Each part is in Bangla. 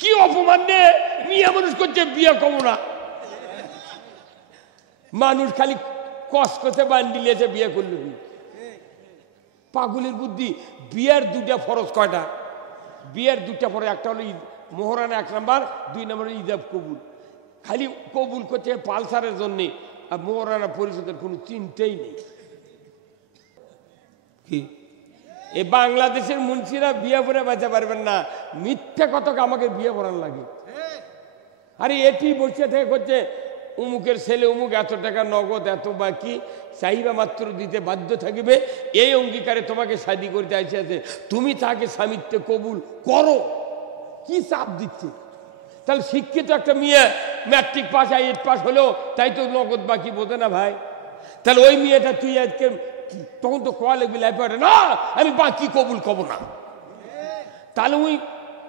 কি অপমান রে, মেয়ে মানুষ করছে বিয়ে কমো না। মানুষ খালি কস করতে বান্ডিলেছে বিয়ে করলে। পাগলের বুদ্ধি। বিয়ের দুটা ফরজ কয়টা? বিয়ের দুটা ফরজ, একটা হলো মোহরানা 1 নাম্বার, 2 নম্বর ইজাব কবুল। খালি কবুল করছে পালসারের জন্যে, আর মোহরানা পরিশোধের কোনো চিন্তাই নেই। কি এই বাংলাদেশের মুন্সিরা বিয়ে করে বাঁচা পারবেন না, মিথ্যা কতক আমাকে বিয়ে করার লাগে। আরে এটি বসে থেকে করছে অমুকের ছেলে অমুক এত টাকা নগদ এত বাকি চাহিদা মাত্র দিতে বাধ্য থাকবে, এই অঙ্গীকারে তোমাকে শাদী করতে আসছে, তুমি তাকে স্বামিত্ব কবুল করো। কি চাপ দিচ্ছে? তাহলে শিক্ষিত একটা মেয়ে ম্যাট্রিক পাস 8 পাস হলেও তাই তো নগদ বাকি বোঝে না ভাই। তাহলে ওই মেয়েটা তুই আজকে তখন তো কোয়া লাগবি লাইফ না আমি বাকি কবুল করবো না। তাহলে ওই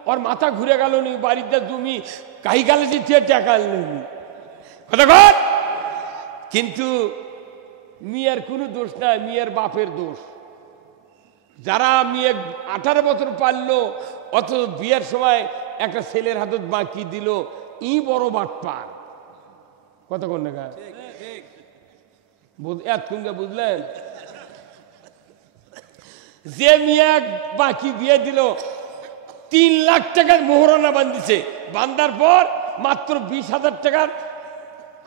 ওর মাথা ঘুরে গেল নি, বাড়িতে জমি কাহি গেলে যে টাকা নেই কথা কর। কিন্তু মেয়ের কোনো দোষ নাই, মেয়ের বাপের দোষ। যারা মেয়ে 18 বছর পারলো অত বিয়ের সময় একটা ছেলের হাতত বাকি দিল, ই বড় বাটপার। কথা কোন না এতক্ষণকে বুঝলেন? যে মেয়ে বাকি বিয়ে দিল 3 লাখ টাকার মোহরানা বান্ধিছে, বান্ধার পর মাত্র 20,000 টাকার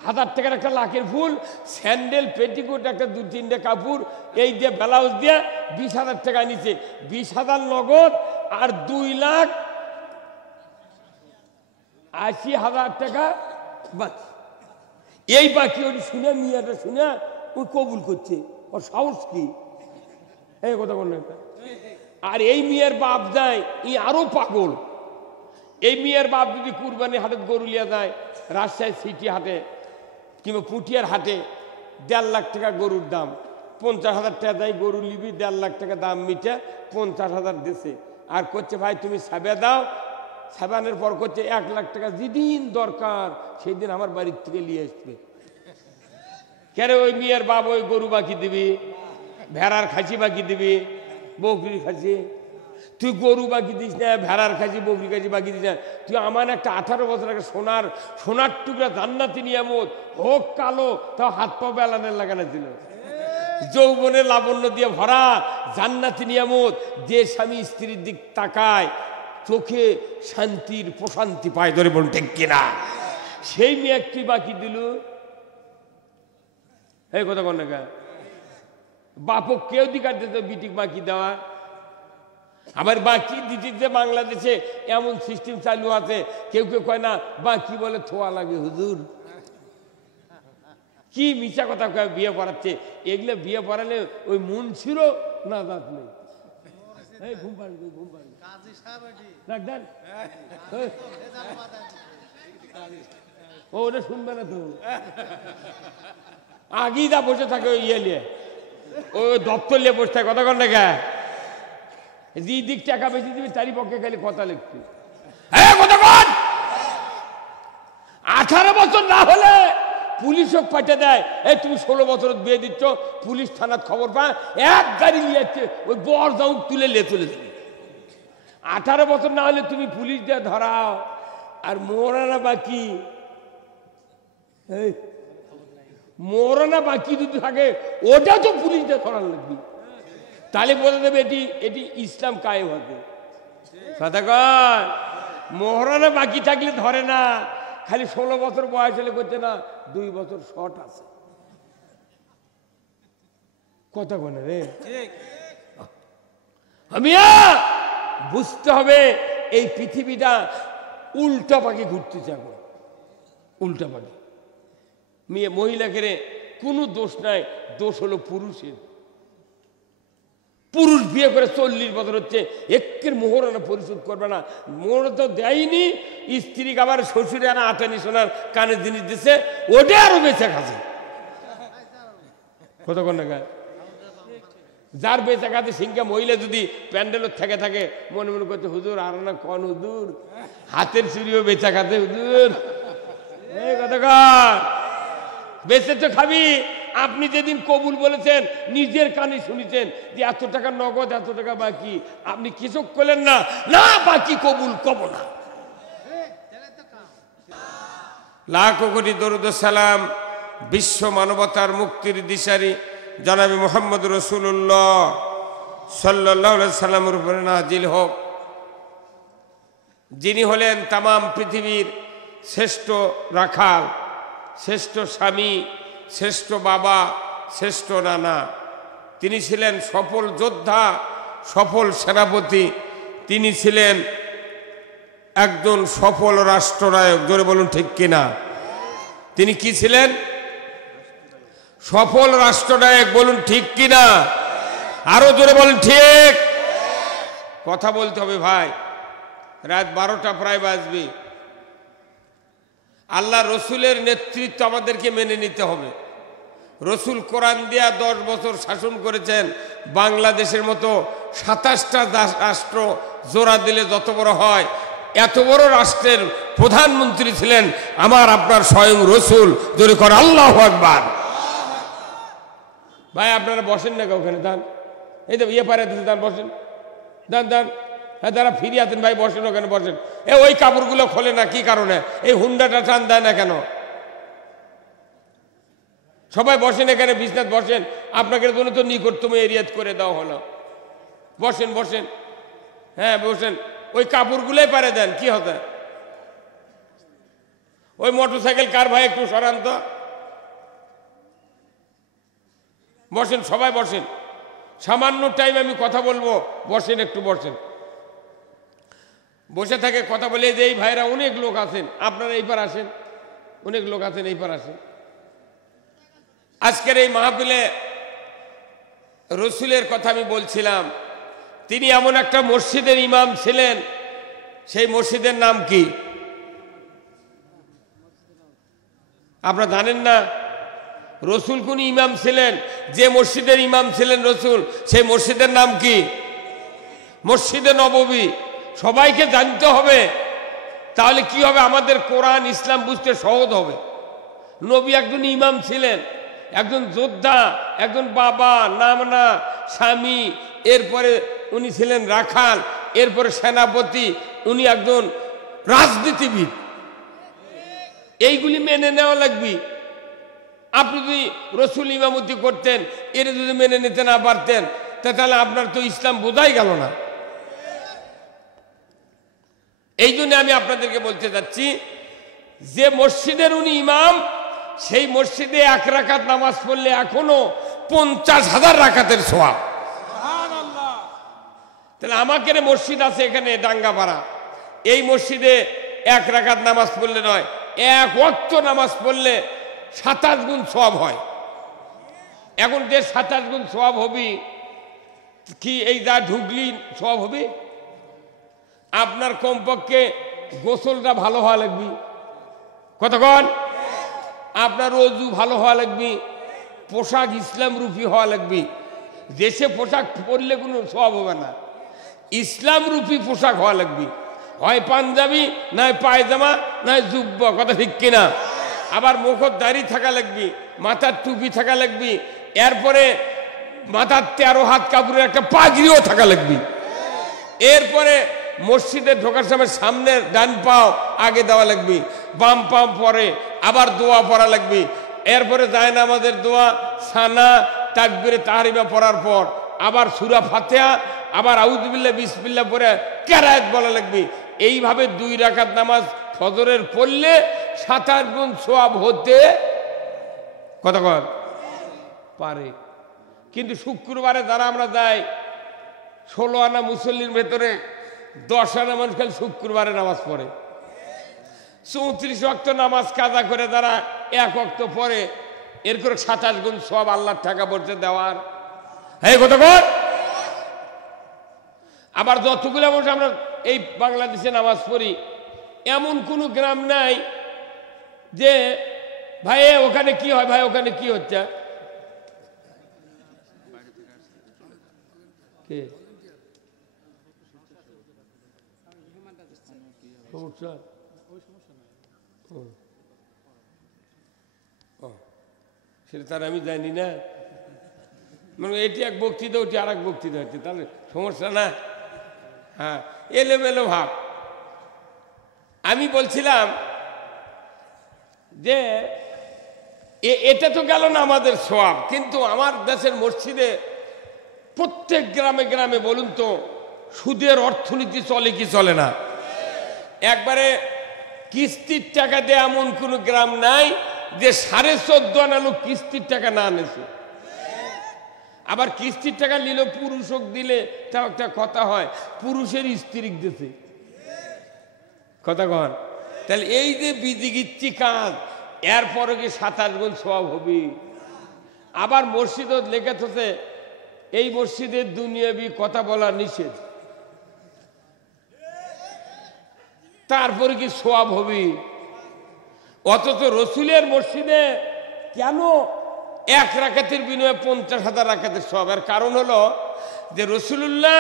1000 টাকার একটা লাখের ফুল, স্যান্ডেল, পেটিকোট, একটা 2-3টে কাপড়, এই দিয়ে ব্লাউজ দিয়ে 20,000 টাকা নিচ্ছে। 20,000 নগদ আর 2,80,000 টাকা বাকি। এই বাকি ওই শুনে মেয়েটা শুনে ওই কবুল করছে। ওর সাহস কি? এই কথা বল না। আর এই মেয়ের বাপ যায় ই আরো পাগল। এই মেয়ের বাপ যদি কুরবানি হাটে গরু লিয়া যায়, রাজশাহী সিটি হাটে কিংবা পুঠিয়ার হাটে, 1.5 লাখ টাকা গরুর দাম, 50,000 টাকা দেয় গরু লিবি, 1.5 লাখ টাকা দাম মিটে 50,000 দিছে। আর করছে ভাই তুমি সাবে দাও, সাবানের পর করছে 1 লাখ টাকা যেদিন দরকার সেই দিন আমার বাড়ির থেকে নিয়ে আসবে। কেন ওই মেয়ের বাপ ওই গরু বাকি দিবি, ভেড়ার খাসি বাকি দিবি, বকরির খাসি। তুই গরু বাকি দিস না, ভেড়ার খাসি বকরি খাসি বাকি দিস না। তুই আমার একটা 18 বছর একটা সোনার টুকরা জান্নাতি নিয়ামত হোক কালো, তাও হাত পা বেলানের লাগানো ছিল, যৌবনের লাবণ্য দিয়ে ভরা জান্নাতি নিয়ামত, যে স্বামী স্ত্রীর দিক তাকায় চোখে শান্তির প্রশান্তি পায়, ধরে বলুন ঠিক কিনা? সেই মেয়ে একটি বাকি দিল। এই কথা বল না, বাপক কে অধিকার দিত বিটিক বাকি দেওয়া? আবার বাকি দিতে বাংলাদেশে এমন সিস্টেম চালু আছে, কেউ কেউ কয় না বাকি বলে থোয়া লাগে হুজুর। কি মিশা কথা কয় বিয়ে পড়াচ্ছে। এগুলো বিয়ে পড়ালে ওই মুন্সিরও না দাঁত নেই। ঘুম পাড়ি ঘুম পাড়ি ও ওটা শুনবে না তো, আগেই যা বসে থাকে ওই ইয়ে নিয়ে, ওই দপ্তর নিয়ে বসে থাকে। কথা কন না কে? যে দিক টাকা বেশি দিবি তারই পক্ষে খালি কথা লিখবি। 18 বছর না হলে পুলিশও পাঠিয়ে দেয়, এই তুমি 16 বছর বিয়ে দিচ্ছ, পুলিশ থানার খবর পায়, এক গাড়ি নিয়ে যাচ্ছে ওই বর যাও তুলে নিয়ে চলে যাবে। 18 বছর না হলে তুমি পুলিশ দিয়ে ধরাও। আর মোহরানা বাকি, মোহরানা বাকি যদি থাকে ওটা তো পুলিশ দিয়ে ধরার লাগবে। তাহলে বলে দেবে এটি ইসলাম কায়েম হবে। মোহরানা বাকি থাকলে ধরে না, খালি 16 বছর বয়স হলে করছে না 2 বছর শর্ট আছে। কথা বলে রে, আমি বুঝতে হবে এই পৃথিবীটা উল্টা পাখি ঘুরতেছে এখন, উল্টা পাখি। মেয়ে মহিলাকে কোনো দোষ নাই, দোষ হলো পুরুষের। পুরুষ বিয়ে করে 40 বছর হচ্ছে, একের মোহরানা পরিশোধ করবে না, মোহর তো দেয়নি, স্ত্রী আবার শ্বশুরে আর আটানি সোনার কানের জিনিস দিচ্ছে, ওটা আরো বেঁচে খাচ্ছে। কতক্ষণ না যার বেঁচে খাচ্ছে সিংকা মহিলা যদি প্যান্ডেলের থেকে থাকে মনে মনে করছে হুজুর আর না কন হুজুর, হাতের চুরিও বেঁচে খাচ্ছে হুজুর। এই কতক্ষণ বেঁচে তো খাবি। আপনি যেদিন কবুল বলেছেন নিজের কানে শুনেছেন যে এত টাকা নগদ এত টাকা বাকি, আপনি কিছু করলেন না, না বাকি কবুল কব না। লাখো কোটি দরুদ ও সালাম বিশ্ব মানবতার মুক্তির দিশারি জনাবে মুহাম্মদ রাসূলুল্লাহ সাল্লাল্লাহু আলাইহি সাল্লামের উপরে নাজিল হোক, যিনি হলেন তামাম পৃথিবীর শ্রেষ্ঠ রাখাল, শ্রেষ্ঠ স্বামী, শ্রেষ্ঠ বাবা, শ্রেষ্ঠ নানা। তিনি ছিলেন সফল যোদ্ধা, সফল সেনাপতি, তিনি ছিলেন একজন সফল রাষ্ট্রনায়ক। জোরে বলুন ঠিক কিনা? তিনি কি ছিলেন? সফল রাষ্ট্রনায়ক। বলুন ঠিক কিনা? আরো জোরে বলুন ঠিক। কথা বলতে হবে ভাই, রাত 12টা প্রায় বাজবে। আল্লাহ রসুলের নেতৃত্ব আমাদেরকে মেনে নিতে হবে। রসুল কোরআন দিয়া 10 বছর শাসন করেছেন। বাংলাদেশের মতো 27টা রাষ্ট্র জোড়া দিলে যত বড় হয়, এত বড় রাষ্ট্রের প্রধানমন্ত্রী ছিলেন আমার আপনার স্বয়ং রসুল। জোরে কর আল্লাহু আকবার। ভাই আপনারা বসেন না ওখানে, দান এই তো ইয়ে পারে দান, বসেন, দান দান। হ্যাঁ তারা ফিরিয়ে আছেন ভাই, বসেন ওখানে বসেন। ওই কাপড়গুলো খোলে না কি কারণে? এই হুন্ডাটা টান দেয় না কেন? সবাই বসেন এখানে, বিছনাত বসেন। আপনাদের জন্য তো নিকটতম এরিয়াত করে দেওয়া হলো। বসেন বসেন, হ্যাঁ বসেন। ওই কাপড়গুলোই পারে দেন, কি হতে? ওই মোটরসাইকেল কার ভাই একটু সরান তো। বসেন সবাই বসেন, সামান্য টাইম আমি কথা বলবো, বসেন একটু বসেন। বসে থাকে কথা বলে যে এই ভাইরা অনেক লোক আছেন, আপনারা এই পার আসেন, অনেক লোক আছেন এই পার আসেন। আজকের এই মাহফিলে রসুলের কথা আমি বলছিলাম। তিনি এমন একটা মসজিদের ইমাম ছিলেন, সেই মসজিদের নাম কি আপনারা জানেন না? রসুল কোন ইমাম ছিলেন? যে মসজিদের ইমাম ছিলেন রসুল, সেই মসজিদের নাম কি? মসজিদে নববী। সবাইকে জানতে হবে, তাহলে কি হবে? আমাদের কোরআন ইসলাম বুঝতে সহজ হবে। নবী একজন ইমাম ছিলেন, একজন যোদ্ধা, একজন বাবা, নামনা, স্বামী, এরপরে উনি ছিলেন রাখাল, এরপরে সেনাপতি, উনি একজন রাজনীতিবিদ। এইগুলি মেনে নেওয়া লাগবে। আপনি যদি রসুল ইমামতি করতেন, এর যদি মেনে নিতে না পারতেন, তাহলে আপনার তো ইসলাম বোঝাই গেল না। এই জন্য আমি আপনাদেরকে বলতে চাচ্ছি, যে মসজিদের উনি ইমাম, সেই মসজিদে 1 রাকাত নামাজ পড়লে এখনো 50,000 রাকাতের সওয়াব। তাহলে আমাকে মসজিদ আছে এখানে ডাঙ্গাপাড়া, এই মসজিদে 1 রাকাত নামাজ পড়লে নয়, 1 ওয়াক্ত নামাজ পড়লে 27 গুণ সওয়াব হয়। এখন যে 27 গুণ সওয়াব হবে, কি এই যা ঢুকলি সওয়াব হবে? আপনার কমপক্ষে গোসলটা ভালো হওয়া লাগবে, কতক্ষণ? আপনার অজু ভালো হওয়া লাগবে, পোশাক ইসলাম রূপী হওয়া লাগবে। দেশে পোশাক পরলে কোনো সওয়াব হবে না, ইসলাম রূপী পোশাক হওয়া লাগবে। হয় পাঞ্জাবি, নয় পায়জামা, নয় জুব্বা। কথা ঠিক কিনা? আবার মুখত দাড়ি থাকা লাগবে, মাথার টুপি থাকা লাগবে, এরপরে মাথার 13 হাত কাপড়ের একটা পাগড়িও থাকা লাগবে। এরপরে মসজিদে ঢোকার সময় সামনের ডান পাও আগে দেওয়া লাগবে, বাম পাও পরে, আবার দোয়া পড়া লাগবে। এরপরে জায়নামাজের দোয়া, সানা, তাকবীরে তাহরিমা পড়ার পর আবার সূরা ফাতিহা, আবার আউযুবিল্লাহ বিসমিল্লাহ পড়ে কিরাত বলা লাগবে। এইভাবে 2 রাকাত নামাজ ফজরের পড়লে 27 গুণ সওয়াব হতে কতক্ষণ পারে। কিন্তু শুক্রবারে যারা আমরা যাই, 16 আনা মুসল্লির ভেতরে 10 আনা মানুষ খালি শুক্রবারে নামাজ পড়ে। 34 ওয়াক্ত নামাজ কাজা করে যারা 1 ওয়াক্ত পড়ে, এর করে 27 গুণ সওয়াব আল্লাহর টাকা পড়তে দেওয়ার। হ্যাঁ কতক্ষণ? আবার যতগুলো মানুষ আমরা এই বাংলাদেশে নামাজ পড়ি, এমন কোনো গ্রাম নাই যে ভাই ওখানে কি হয়, ভাই ওখানে কি হচ্ছে। কে সমস্যা? সেটা তার আমি জানি না, মানে এটি এক বক্তৃতা, ওটি আর এক বক্তৃতা হচ্ছে, তাহলে সমস্যা না। হ্যাঁ, এলোমেলো ভাব। আমি বলছিলাম যে এটা তো গেল না আমাদের সওয়াব, কিন্তু আমার দেশের মসজিদে প্রত্যেক গ্রামে গ্রামে বলুন তো সুদের অর্থনীতি চলে কি চলে না? একবারে কিস্তির টাকা দিয়ে এমন কোন গ্রাম নাই যে 14.5 আনা লোক কিস্তির টাকা না আনেছে। আবার কিস্তির টাকা নিল পুরুষ হোক দিলে তাও একটা কথা হয়, পুরুষের স্ত্রী দিতে কথা কন। তাহলে এই যে বিজিগিচ্ছি কাজ, এরপরে কি 27 গুণ সওয়াব হবে? আবার মসজিদও লেখা থাকে এই মসজিদের দুনিয়াবি কথা বলা নিষেধ, তারপরে কি সওয়াব হবে? অথচ রসুলের মসজিদে কেন 1 রাকাতের বিনিময়ে 50,000 রাকাতের সওয়াব? এর কারণ হলো যে রসুলুল্লাহ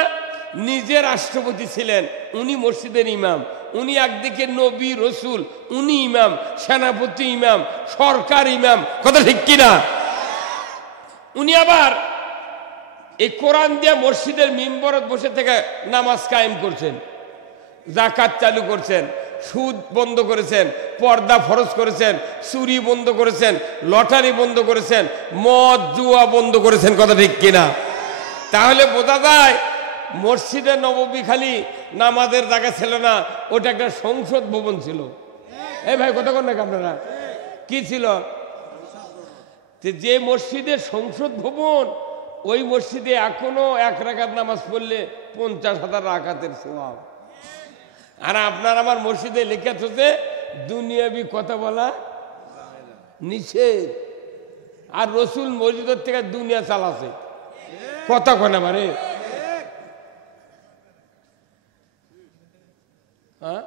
নিজে রাষ্ট্রপতি ছিলেন, উনি মসজিদের ইমাম, উনি একদিকে নবী রসুল, উনি ইমাম, সেনাপতি ইমাম, সরকার ইমাম, কথা ঠিক কিনা? উনি আবার এই কোরআন দিয়ে মসজিদের মিম্বরত বসে থেকে নামাজ কায়েম করছেন, যাকাত চালু করছেন, সুদ বন্ধ করেছেন, পর্দা ফরজ করেছেন, চুরি বন্ধ করেছেন, লটারি বন্ধ করেছেন, মদ জুয়া বন্ধ করেছেন, কথা ঠিক কিনা? তাহলে বোঝা যায় মসজিদে নববী খালি নামাজের জায়গা ছিল না, ওটা একটা সংসদ ভবন ছিল। এই ভাই কথা কন না আপনারা, কি ছিল? যে মসজিদের সংসদ ভবন, ওই মসজিদে এখনো 1 রাকাত নামাজ পড়লে 50,000 রাকাতের সওয়াব। আর আপনার আমার মসজিদে লেখা থাকে দুনিয়াবি কথা বলা নিষেধ, আর রসুল মসজিদের থেকে দুনিয়া চালাছে, কথা কন আমারে। হ্যাঁ,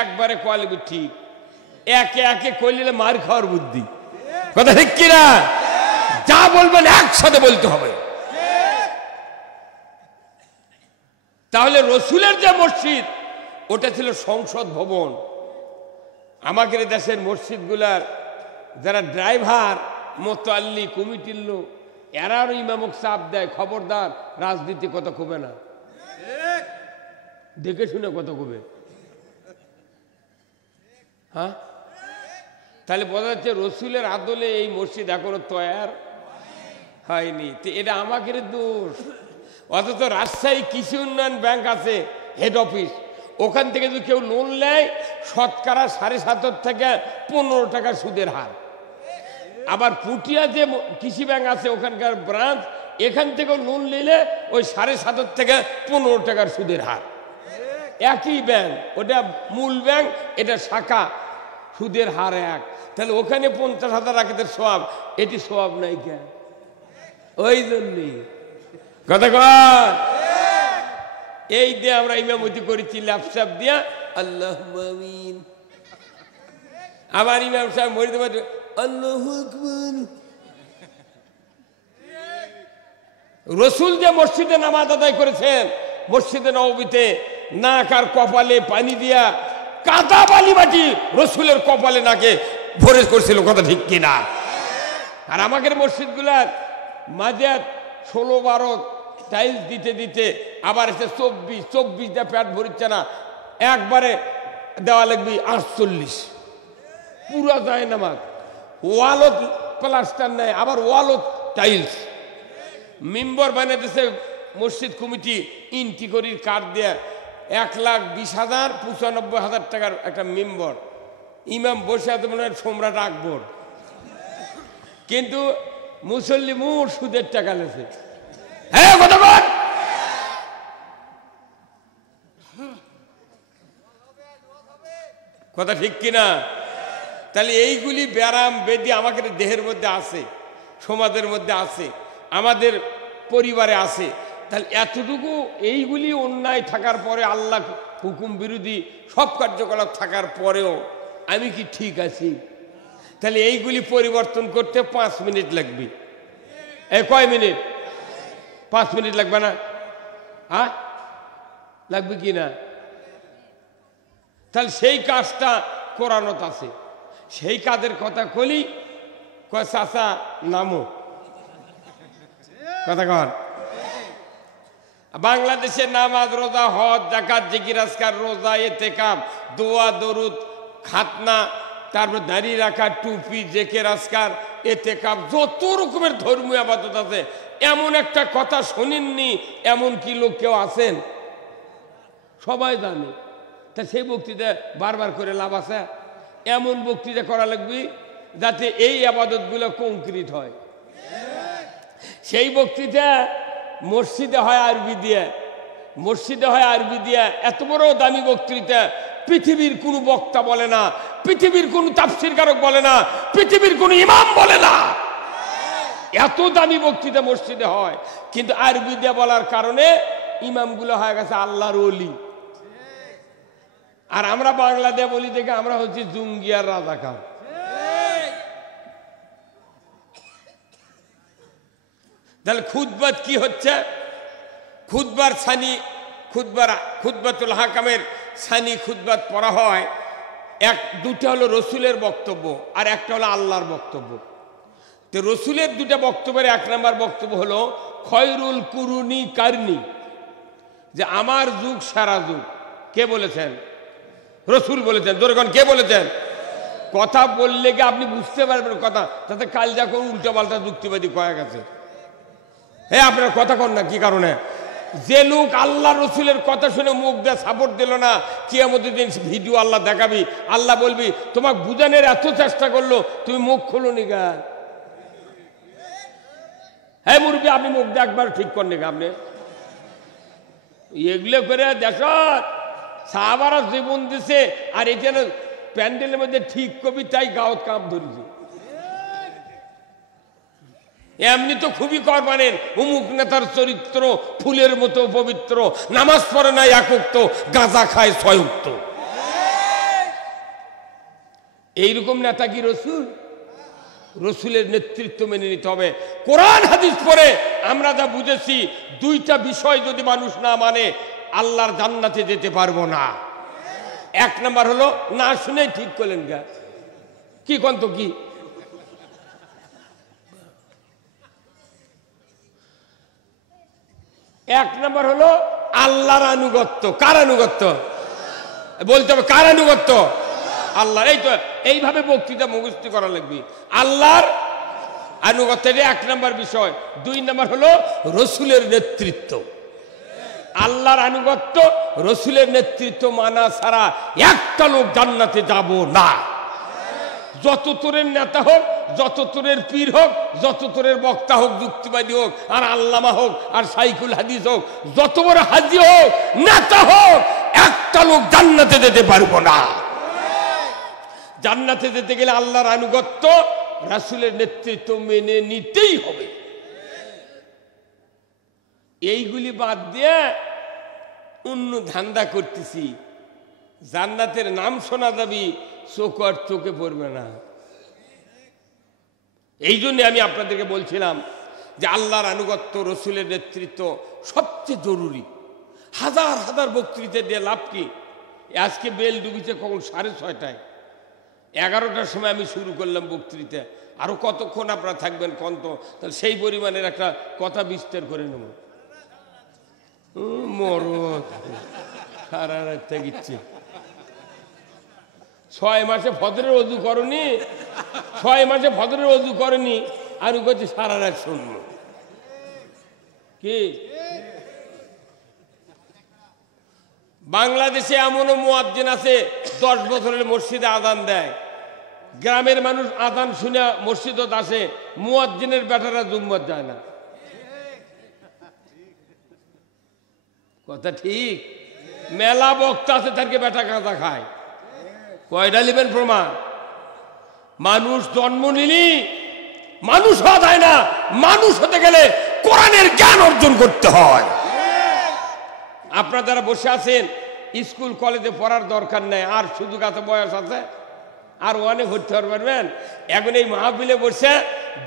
একবারে কোয়ালিটি ঠিক, একে একে কইলে মার খাওয়ার বুদ্ধি, কথা ঠিক কিনা? যা বলবেন একসাথে বলতে হবে। তাহলে রসুলের যে মসজিদ ওটা ছিল সংসদ ভবন। আমাদের দেশের মসজিদগুলার যারা ড্রাইভার, মোতাল্লি, কমিটির লোক, এরাও ইমামক চাপ দেয়, খবরদার রাজনীতি কথা কবে না, দেখে শুনে কথা কবে। হ্যাঁ, তাহলে বোঝা যাচ্ছে রসুলের আদলে এই মসজিদ এখনো তৈয়ার হয়নি। তো এটা আমাদের দোষ। অথচ রাজশাহী কৃষি উন্নয়ন ব্যাংক আছে হেড অফিস, ওখান থেকে যদি কেউ লোন নেয় শতকরা 7.5 থেকে 15 টাকা সুদের হার। আবার পুটিয়া যে কৃষি ব্যাংক আছে ওখানকার ব্রাঞ্চ, এখান থেকেও লোন নিলে ওই 7.5 থেকে 15 টাকার সুদের হার। একই ব্যাংক, ওটা মূল ব্যাংক, এটা শাখা, সুদের হার এক। তাহলে ওখানে 50,000 রাকাতের সওয়াব, এটি সওয়াব নাই কেন? ওই জন্যই কথা কর। এই দিয়ে আমরা ইমামতি করেছি ল্যাপসাপ দিয়া, আল্লাহুম্মা আমিন। আমার ইমাম সাহেব মরিতে পারবে আল্লাহু আকবার। রসুল যে মসজিদে নামাজ আদায় করেছেন, মসজিদে নববীতে নাক আর কপালে পানি দিয়া কাদা বালি মাটি রসুলের কপালে নাকে ভরে করছিল, কথা ঠিক কিনা? আর আমাদের মসজিদগুলার মাঝে 16-12 টাইলস দিতে দিতে আবার এসে 24 প্যাট ভরিচ্ছে না, একবারে দেওয়া লাগবে 48, পুরা যায় নামাজ। ওয়ালত প্লাস্টার নেয়, আবার ওয়ালত টাইলস। মেম্বার বানাইতেছে মসজিদ কমিটি ইন্টি করির কার্ড দিয়ে 1,20,000 95,000 টাকার একটা মেম্বার। ইমাম বসে আছে মনে হয় সম্রাট আকবর, কিন্তু মুসল্লি মোট সুদের টাকা লেছে। হ্যাঁ কথা বল। কথা ঠিক কিনা? তাহলে এইগুলি ব্যারাম বেদি আমাদের দেহের মধ্যে আছে, সমাজের মধ্যে আছে, আমাদের পরিবারে আছে। তাহলে এতটুকু এইগুলি অন্যায় থাকার পরে, আল্লাহ হুকুম বিরোধী সব কার্যকলাপ থাকার পরেও আমি কি ঠিক আছি? তাহলে এইগুলি পরিবর্তন করতে 5 মিনিট লাগবে। এই কয় মিনিট? 5 মিনিট লাগবে না? হ্যাঁ লাগবে কি না? তাহলে সেই কাজটা কোরআনত আছে, সেই কাজের কথা কলি। কয় চাচা নামো, কথা কন। বাংলাদেশের নামাজ, রোজা, হজ, যাকাত, জিকির, আজকার, রোজা, ইতিকাফ, দোয়া, দরুদ, খাতনা, তারপর দাঁড়িয়ে রাখা, টুপি, জেকের আজকার, এতেকাব, যত রকমের ধর্মীয় আবাদত আছে, এমন একটা কথা শোনেননি এমন কি লোক কেউ আছেন? সবাই জানে। তা সেই বক্তৃতা বারবার করে লাভ আছে? এমন বক্তৃতা করা লাগবে যাতে এই আবাদতগুলো কংক্রিট হয়। সেই বক্তৃতা মসজিদে হয় আরবি দিয়ে, মসজিদে হয় আরবি দিয়ে। এত বড় দামি বক্তৃতা পৃথিবীর কোনো বক্তা বলে না, পৃথিবীর কোনো তাফসীরকারক বলে না, পৃথিবীর কোনো ইমাম বলে না। এত দামি বক্তৃতা মসজিদে হয়, কিন্তু আরবি দিয়ে বলার কারণে ইমামগুলো হয়ে গেছে আল্লাহর ওলি। আর আমরা বাংলা দিয়ে বলি দেখে আমরা হচ্ছি জঙ্গিয়ার রাজাকার। তাহলে খুতবাত কি হচ্ছে? খুতবার সানি, খুতবাতুল হাকামের সানি খুতবাত পড়া হয়। দুটা হলো রসুলের বক্তব্য আর একটা হলো আল্লাহর বক্তব্য। তো রসুলের দুটা বক্তব্যের 1 নম্বর বক্তব্য হলো খয়রুল কুরুনি কারনি, যে আমার যুগ সারা যুগ। কে বলেছেন? রসুল বলেছেন। জোরগণ কে বলেছেন? কথা বললে কি আপনি বুঝতে পারবেন কথা, তাতে কাল যা করে উল্টো পাল্টা যুক্তিবাদী কয়া গেছে। হ্যাঁ, আপনার কথা কন না কি কারণে? যে লোক আল্লাহ রসুলের কথা শুনে মুখ দিয়ে সাপোর্ট দিল না, কিয়ামতের দিন ভিডিও আল্লাহ দেখাবি, আল্লাহ বলবি তোমাকে বুঝানোর এত চেষ্টা করলো তুমি মুখ খোলো নি গা। হ্যাঁ মুরব্বী, আপনি মুখ দিয়ে একবার ঠিক করেন গা। আপনি এগুলো করে দেশ সাহাবারা জীবন দিছে, আর এখানে প্যান্ডেলের মধ্যে ঠিক কবি তাই গাঁত কাপ ধরেছে। এমনি তো খুবই করবানেন, অমুক নেতার চরিত্র ফুলের মতো পবিত্র, নামাজ পড়ে না একক, গাঁজা খায় 6 উক্ত। এইরকম নেতা কি রসুল? রসুলের নেতৃত্ব মেনে নিতে হবে। কোরআন হাদিস পড়ে আমরা যা বুঝেছি, 2টা বিষয় যদি মানুষ না মানে আল্লাহর জান্নাতে যেতে পারবো না। 1 নম্বর হলো না শুনে ঠিক করলেন গা। কি কোন তো কি? 1 নম্বর হলো আল্লাহর আনুগত্য। কার আনুগত্য? বলতে হবে কার আনুগত্য? আল্লাহ। এই তো এইভাবে বক্তৃতা মুখস্থ করা লাগবে। আল্লাহর আনুগত্য, এটা 1 নম্বর বিষয়। 2 নম্বর হলো রসুলের নেতৃত্ব। আল্লাহর আনুগত্য, রসুলের নেতৃত্ব মানা ছাড়া একটা লোক জান্নাতে যাব না। যত তোরের নেতা হোক, যত তোরের পীর হোক, যত তোরের বক্তা হোক, যুক্তিবাদী হোক, আর আল্লামা হোক, আর সাইকুল হাদিস হোক, যত বড় হাজি হোক, নেতা হোক, একটা লোক জান্নাতে যেতে পারবো না। জান্নাতে যেতে গেলে আল্লাহর আনুগত্য, রাসূলের নেতৃত্ব মেনে নিতেই হবে। এইগুলি বাদ দিয়ে অন্য ধান্দা করতেছি, জান্নাতের নাম শোনা যাবি, চোখ আর চোখে পড়বে না। এই জন্য আমি আপনাদেরকে বলছিলাম যে আল্লাহর আনুগত্য, রসুলের নেতৃত্ব সবচেয়ে জরুরি। হাজার হাজার বক্তৃতা দিয়ে লাভ কি? আজকে বেল ডুবিছে কখন? 6:30টায়। 11টার সময় আমি শুরু করলাম বক্তৃতা। আরো কতক্ষণ আপনারা থাকবেন কন্ত? তাহলে সেই পরিমাণের একটা কথা বিস্তার করে নেব। মরদ সারা রাত থাকিচ্ছে। 6 মাসে ফজরের ওযু করনি, 6 মাসে ফজরের ওযু করনি, আর ও করছে সারা রাত শুনবো। কি বাংলাদেশে এমনও মুয়াজ্জিন আছে 10 বছরের মসজিদে আযান দেয়, গ্রামের মানুষ আযান শুনে মসজিদত আসে, মুয়াজ্জিনের বেটারা জুম্মাত যায় না। কথা ঠিক? মেলা বক্তা আছে তাকে বেটা গাঁজা খায়। কয়টা নেবেন প্রমাণ? মানুষ জন্ম নিলি মানুষ হওয়া যায় না, মানুষ হতে গেলে কোরআনের জ্ঞান অর্জন করতে হয়। আপনারা যারা বসে আছেন স্কুল কলেজে পড়ার দরকার নেই, আর সুযোগ আছে, বয়স আছে, আর অনেক ভর্তি হতে পারবেন। এখন এই মাহফিলে বসে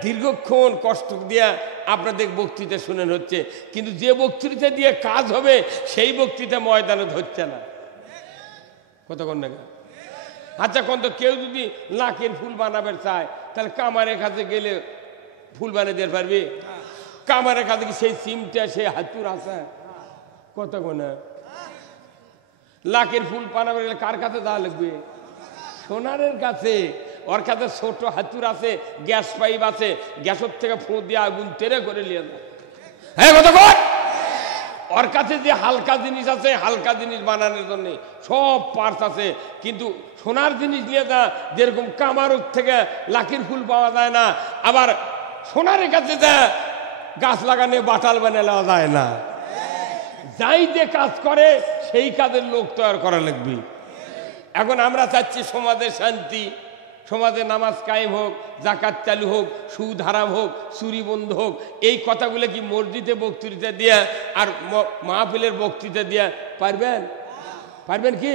দীর্ঘক্ষণ কষ্ট দিয়ে আপনাদের বক্তৃতা শুনেন হচ্ছে, কিন্তু যে বক্তৃতা দিয়ে কাজ হবে সেই বক্তৃতা ময়দানে ধরছে না। কতক্ষণ না? আচ্ছা কোন তো কেউ যদি লাখের ফুল বানাবে চায়, তাহলে কামারের কাছে গেলে ফুল বানিয়ে দিতে পারবি? কামারের কাছে কি সেই সিমটা, সেই হাতুর আছে? কতক্ষণ না? লাখের ফুল বানাবে গেলে কার কাছে যাওয়া লাগবে? সোনারের কাছে। ওর কাছে ছোট হাতুর আছে, গ্যাস পাইপ আছে, গ্যাসের থেকে ফোঁ দিয়ে আগুন তেরে করে নিয়ে যায়। হ্যাঁ কথা কর। ওর কাছে যে হালকা জিনিস আছে, হালকা জিনিস বানানোর জন্য সব পার্টস আছে, কিন্তু সোনার জিনিস নিয়ে যা, যেরকম কামারুর থেকে লাকির ফুল পাওয়া যায় না, আবার সোনার কাছে যা গাছ লাগানে বাটাল বানিয়ে নেওয়া যায় না। যাই যে কাজ করে সেই কাজের লোক তৈরি করা লাগবে। এখন আমরা চাচ্ছি সমাজে শান্তি, সমাজে নামাজ কায়েম হোক, জাকাত চালু হোক, সুদ হারাম হোক, চুরি বন্ধ হোক। এই কথাগুলো কি মসজিদে বক্তৃতা দিয়া আর মাহফিলের বক্তৃতা দিয়া পারবেন? পারবেন কি?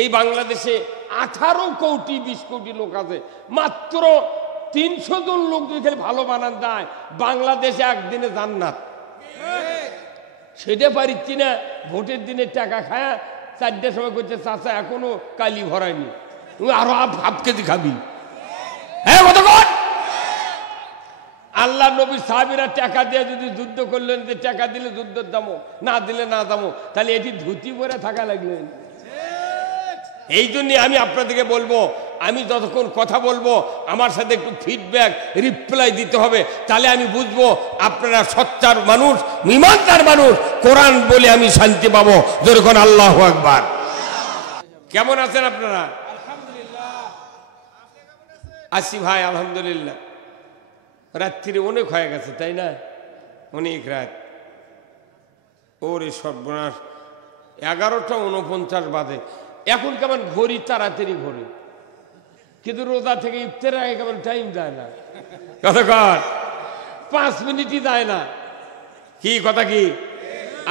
এই বাংলাদেশে 18 কোটি 20 কোটি লোক আছে, মাত্র 300 জন লোক যদি খালি ভালো বানান যায়, বাংলাদেশে একদিনে জান্নাত। সেটা পারিচ্ছি না। ভোটের দিনে টাকা খায়া 4টার সময় করছে, চাচা এখনো কালি ভরায়নি, তুই আরো হাফ কেজি খাবি। হ্যাঁ কতক্ষণ? আল্লাহ নবীর সাহাবীরা টাকা দিয়ে যদি যুদ্ধ করলেন, যে টাকা দিলে যুদ্ধের দামো, না দিলে না দামো, তাহলে এটি ধুতি পরে থাকা লাগলেন। এই জন্যে আমি আপনাদেরকে বলবো, আমি যতক্ষণ কথা বলবো আমার সাথে একটু ফিডব্যাক, রিপ্লাই দিতে হবে, তাহলে আমি বুঝবো আপনারা সচ্চার মানুষ, ইমানদার মানুষ। কোরআন বলে আমি শান্তি পাবো। যেরকম আল্লাহু আকবার। কেমন আছেন আপনারা? আসি ভাই, আলহামদুলিল্লাহ। রাত্রি অনেক হয়ে গেছে, তাই না? অনেক রাত। ওরে সর্বনাশ, 11:49 বাজে। এখন কেমন ঘড়ি তাড়াতাড়ি ঘড়ি, কিন্তু রোজা থেকে ইফতারের আগে কেমন টাইম যায় না। কতক্ষণ? 5 মিনিটই যায় না। কি কথা কি?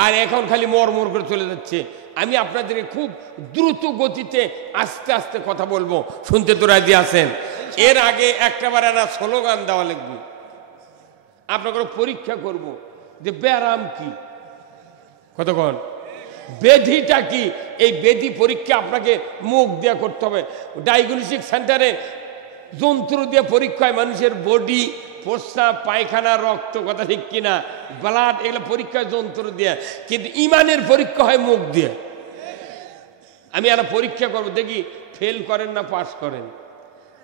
আর এখন খালি মরমর করে চলে যাচ্ছে। আমি আপনাদেরকে খুব দ্রুত গতিতে আস্তে আস্তে কথা বলবো, শুনতে তো রাজি আছেন? এর আগে একটাবার একটা স্লোগান দেওয়া লাগবে। আপনাকে পরীক্ষা করব যে ব্যারাম কি, কতক্ষণ, ব্যাধিটা কি। এই ব্যাধি পরীক্ষা আপনাকে মুখ দিয়ে করতে হবে। ডায়াগনস্টিক সেন্টারে যন্ত্র দিয়ে পরীক্ষা হয় মানুষের বডি, প্রস্রাব, পায়খানা, রক্ত, কথা ঠিক কিনা, ব্লাড, এগুলো পরীক্ষা যন্ত্র দিয়ে, কিন্তু ইমানের পরীক্ষা হয় মুখ দিয়ে। আমি একটা পরীক্ষা করবো, দেখি ফেল করেন না পাস করেন।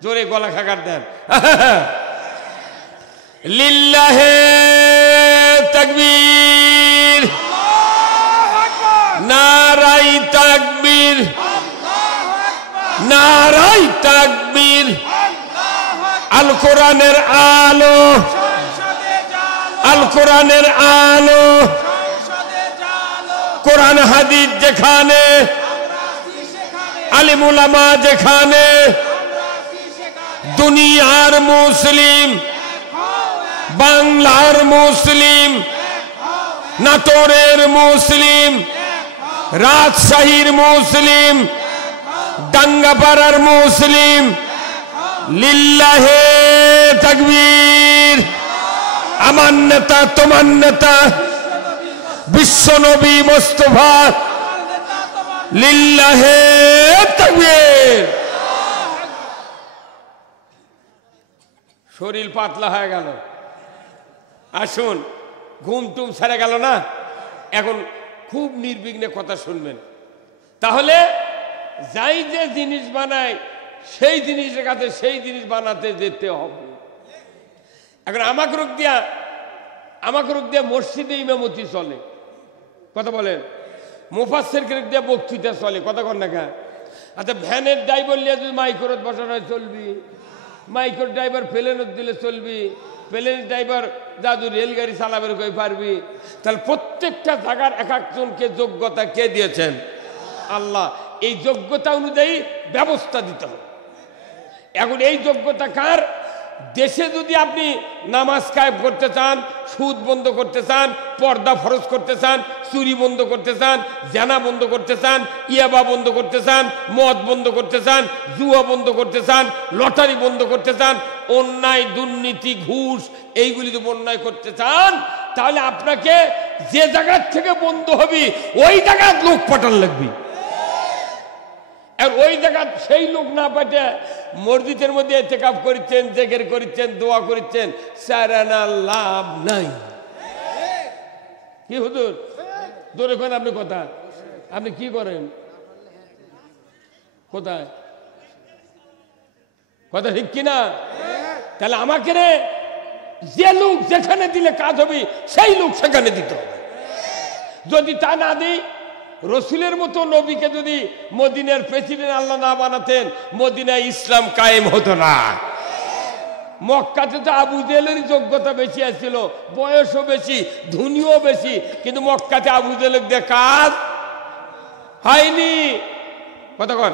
জোরে গলা খাকার দেন। লিল্লাহে তাকবীর, নারাই তাকবীর, নারাই তাকবীর। আল কোরআনের আলো, আল কোরআনের আলো, কোরআন হাদিস যেখানে, আলিম উলামা যেখানে, দুনিয়ার মুসলিম, বাংলার মুসলিম, নাটোরের মুসলিম, রাজশাহীর মুসলিম, ডাঙ্গাপাড়ার মুসলিম, লিল্লাহে তাকবীর। আমার নেতা, তোমার নেতা, বিশ্বনবী মুস্তাফা, লিল্লাহে তাকবীর। শরীর পাতলা হয়ে গেল। আসুন, ঘুম টুম ছেড়ে গেল না? এখন খুব নির্বিঘ্নে কথা শুনবেন। তাহলে যাই যে জিনিস বানায় সেই জিনিসের কাছে সেই জিনিস বানাতে যেতে হবে। এখন আমাকে রোগ দিয়া মসজিদে ইমামতি চলে, কথা বলেন, মুফাসসির রোগ দিয়া বক্তৃতা চলে, কথা কন না। আচ্ছা, ভ্যানের ড্রাইভার নিয়ে যদি মাইক্রোত বসানো হয় চলবি, মাইক্রো ড্রাইভার প্লেনত দিলে চলবি, প্লেনের ড্রাইভার দাদু রেলগাড়ি চালাবে কই পারবি। তাহলে প্রত্যেকটা জায়গার এক একজনকে যোগ্যতা কে দিয়েছেন? আল্লাহ। এই যোগ্যতা অনুযায়ী ব্যবস্থা দিতে হবে। এখন এই যোগ্যতা কার? দেশে যদি আপনি নামাজ কায়েম করতে চান, সুদ বন্ধ করতে চান, পর্দা ফরজ করতে চান, চুরি বন্ধ করতে চান, জানা বন্ধ করতে চান, ইয়াবা বন্ধ করতে চান, মদ বন্ধ করতে চান, জুয়া বন্ধ করতে চান, লটারি বন্ধ করতে চান, অন্যায়, দুর্নীতি, ঘুষ, এইগুলি যদি অন্যায় করতে চান, তাহলে আপনাকে যে জায়গার থেকে বন্ধ হবে ওই জায়গার লোক পাঠান লাগবে। আর ওই জায়গা সেই লোক না পাঠে মসজিদের মধ্যে ইতিকাফ করেছেন, জিকির করেছেন, দোয়া করেছেন, সারানা লাভ নাই। কি হুজুর জোরে কোন আপনি কথা, আপনি কি করেন? কোথায় কথা ঠিক কিনা? তাহলে আমাকে রে যে লোক যেখানে দিলে কাজ হবে সেই লোক সেখানে দিতে হবে। যদি তা না দিই, রসুলের মতো নবীকে যদি মদিনার প্রেসিডেন্ট আল্লাহ না বানাতেন, মদিনায় ইসলাম কায়েম হতো না। মক্কাতে তো আবু জেহেলের যোগ্যতা বেশি আসছিল, বয়সও বেশি, ধনীও বেশি, কিন্তু মক্কাতে আবু জেহেলের দিয়ে কাজ হয়নি। কতক্ষণ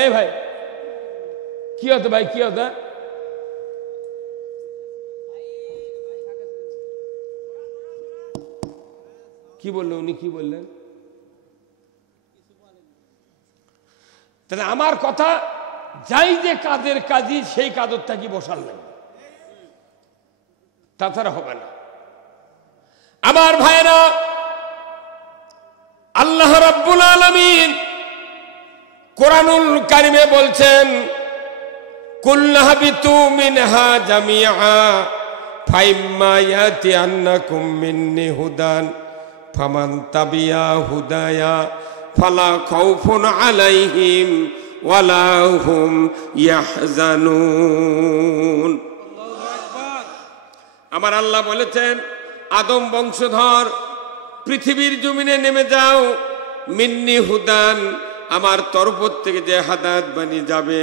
এই ভাই কি হতো? ভাই কি হতো? কি বললো উনি? কি বললেন? তাহলে আমার কথা, যাই যে কাদের কাজী সেই কাদরটা কি বসার লাগবে, তাছাড়া হবে না। আমার ভাইরা, আল্লাহ রাব্বুল আলামিন কোরআনুল কারিমে বলছেন, কুল হাবিতু মিনহা জামিআ ফাইম্মা ইয়াতিয়ান্নাকুম মিন্নি হুদান ফামান তাবিয়া হুদায়া ফালা খাউফুন আলাইহিম ওয়ালা হুম ইয়াহজানুন। আমার আল্লাহ বলেছেন, আদম বংশধর পৃথিবীর জমিনে নেমে যাও, মিন্নি হুদান, আমার তরফ থেকে যে হাদায়াত বানিয়ে যাবে,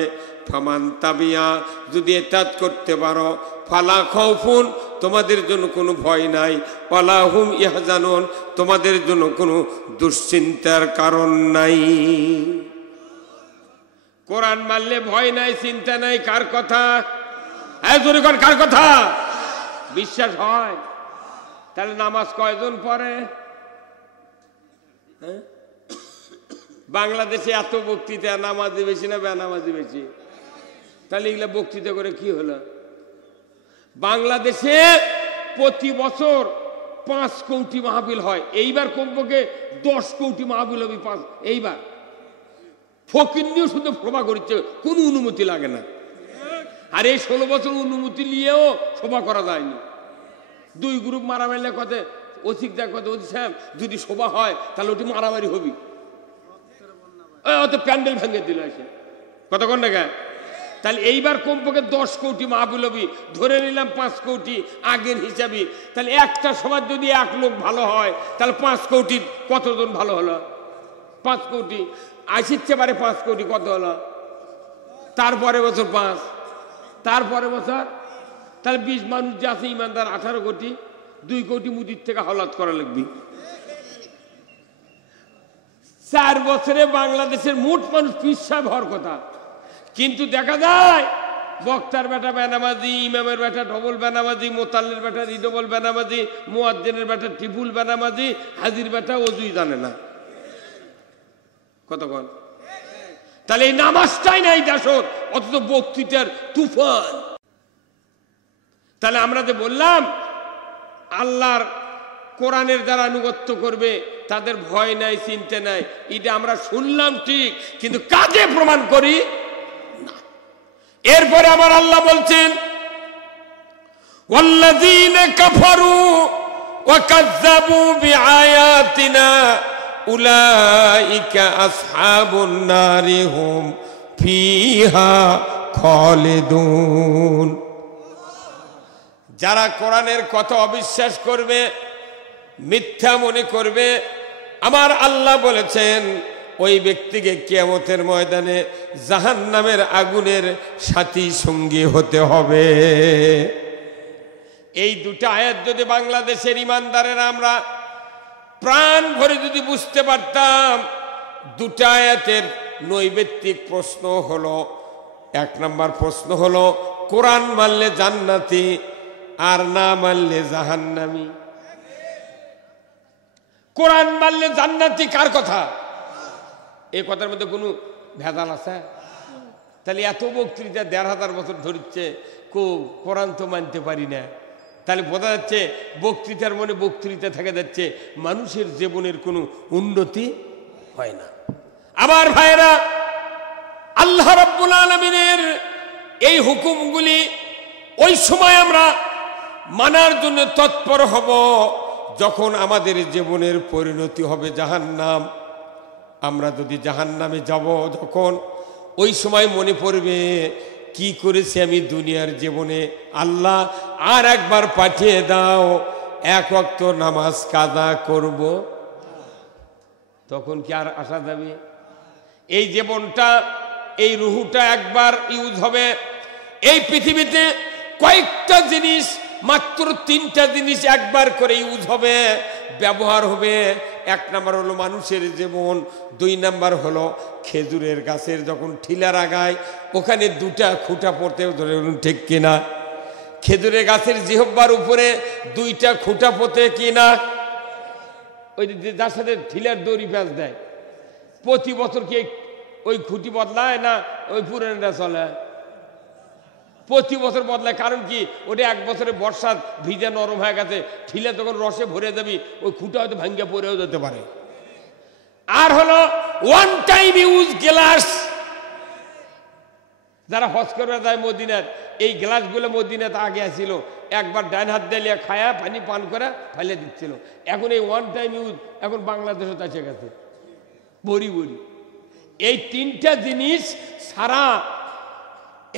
ফামান তাবিয়া, যদি এতাত করতে পারো, ফালা খাউফুন, তোমাদের জন্য কোনো ভয় নাই, ওয়ালা হুম ইয়াহজানুন, তোমাদের জন্য কোনো দুশ্চিন্তার কারণ নাই। কোরআন মানলে ভয় নাই, চিন্তা নাই। কার কথা? কার কথা? বিশ্বাস হয়? তাহলে নামাজ কয়জন পড়ে? বাংলাদেশে এত বক্তৃতা, নামাজি বেশি না বেনামাজি বেশি? তাহলে এগুলা বক্তৃতা করে কি হলো? বাংলাদেশে প্রতি বছর 5 কোটি মাহফিল হয়, এইবার কমপক্ষে 10 কোটি মাহফিল হবে। এইবার ফকির নিয়েও শুধু সভা করছে, কোনো অনুমতি লাগে না। আর এই 16 বছর অনুমতি নিয়েও সভা করা যায়নি। 2 গ্রুপ মারামারি কথা, ওসিক দেখ কথা, ওসি সাহেব যদি সভা হয় তাহলে ওটি মারামারি হবি, অত প্যান্ডেল ভেঙে দিল এসে। কতক্ষণ টাকা? তাহলে এইবার কমপক্ষে 10 কোটি মাহফিল হবি, ধরে নিলাম 5 কোটি আগের হিসাবে। তাহলে একটা সভার যদি 1 লোক ভালো হয়, তাহলে 5 কোটি কতজন ভালো হলো? 5 কোটি আসিচ্ছে পারে 5 কোটি কত হলো? তারপরে বছর 5, তারপরে বছর, তাহলে 20 মানুষ যে আছে ইমানদার 18 কোটি, 2 কোটি মুদির থেকে হলাত করা লাগবে। 4 বছরে বাংলাদেশের মোট মানুষ পীর সাহেব হওয়ার কথা, কিন্তু দেখা যায় বক্তার বেটা বেনামাজি, ইমামের বেটা ডবল বেনামাজি, মোতাল্লের বেটা রিডবল বেনামাজি, মুয়াজ্জিনের বেটা ট্রিপুল বেনামাজি, হাজির বেটা ওযুই জানে না। কতক্ষণ? তাহলে এই নামাজটাই নাই দেশত, অথচ বক্তৃতার তুফান। তাহলে আমরা যে বললাম আল্লাহর কোরআনের যারা আনুগত্য করবে তাদের ভয় নাই, চিন্তা নাই, এটা আমরা শুনলাম ঠিক, কিন্তু কাজে প্রমাণ করি না। এরপরে আমার আল্লাহ বলছেন, ওয়াল্লাযীনা কাফারু ওয়া কাযযাবু বিআয়াতিনা উলাইকা আসহাবুন নারি হুম ফিহা খালিদুন। যারা কোরআনের কথা অবিশ্বাস করবে, মিথ্যা মনে করবে, আমার আল্লাহ বলেছেন ওই ব্যক্তিকে কিয়ামতের ময়দানে জাহান্নামের আগুনের সাথী সঙ্গী হতে হবে। এই দুটো আয়াত যদি বাংলাদেশের ইমানদারেরা আমরা প্রাণ ভরে যদি বুঝতে পারতাম, দুটো আয়াতের নৈবেত্তিক প্রশ্ন হলো, 1 নম্বর প্রশ্ন হলো কোরআন মানলে জান্নাতি, আর না মানলে জাহান্নামী। কোরআন মানলে জান্নাতি কার কথা? এই কথার মধ্যে কোনো ভেজাল আছে? তাহলে এত বক্তৃতা 1500 বছর ধরছে, কোরআন তো মানতে পারি না। তাহলে বোঝা যাচ্ছে বক্তৃতার মনে বক্তৃতা থেকে যাচ্ছে, মানুষের জীবনের কোনো উন্নতি হয় না। আমার ভাইরা, আল্লাহ রাব্বুল আলামিনের এই হুকুমগুলি ওই সময় আমরা মানার জন্য তৎপর হব যখন আমাদের জীবনের পরিণতি হবে জাহান্নাম। আমরা যদি জাহান্নামে যাব যখন, ওই সময় মনে পড়বে কি করেছি আমি দুনিয়ার জীবনে, আল্লাহ আর একবার পাঠিয়ে দাও, এক ওয়াক্ত নামাজ কাজা করব। তখন কি আর আসা যাবে? এই জীবনটা, এই রুহুটা একবার ইউজ হবে। এই পৃথিবীতে কয়েকটা জিনিস, মাত্র 3টা জিনিস একবার করে ইউজ হবে, ব্যবহার হবে। 1 নাম্বার হলো মানুষের জীবন, 2 নাম্বার হলো খেজুরের গাছের যখন ঠিলা লাগায় ওখানে 2টা খুঁটা পড়তে, ধরে ঠিক কিনা? খেজুরের গাছের জিহ্বার উপরে 2টা খুঁটা পড়তে কিনা? ওই যার সাথে ঠিলার দড়ি প্যাঁচ দেয়, প্রতি বছর কি ওই খুঁটি বদলায় না ওই পুরানটা চলে? প্রতি বছর বদলায়। কারণ কি? ওটা 1 বছরে বর্ষা ভিজে নরম হয়ে গেছে, ঠিলা তখন রসে ভরে যাবি, ওই খুঁটা হয়তো ভাঙ্গা পড়েও যেতে পারে। আর হলো ওয়ান টাইম ইউজ গ্লাস। যারা হজ করে যায় মদিনার, এই গ্লাসগুলো মদিনাতে আগে আসছিল, একবার ডান হাত দিয়ে খায়া পানি পান করে ফেলে দিচ্ছিল। এখন এই ওয়ান টাইম ইউজ এখন বাংলাদেশে এসে গেছে বড়ি বড়ি। এই 3টা জিনিস সারা,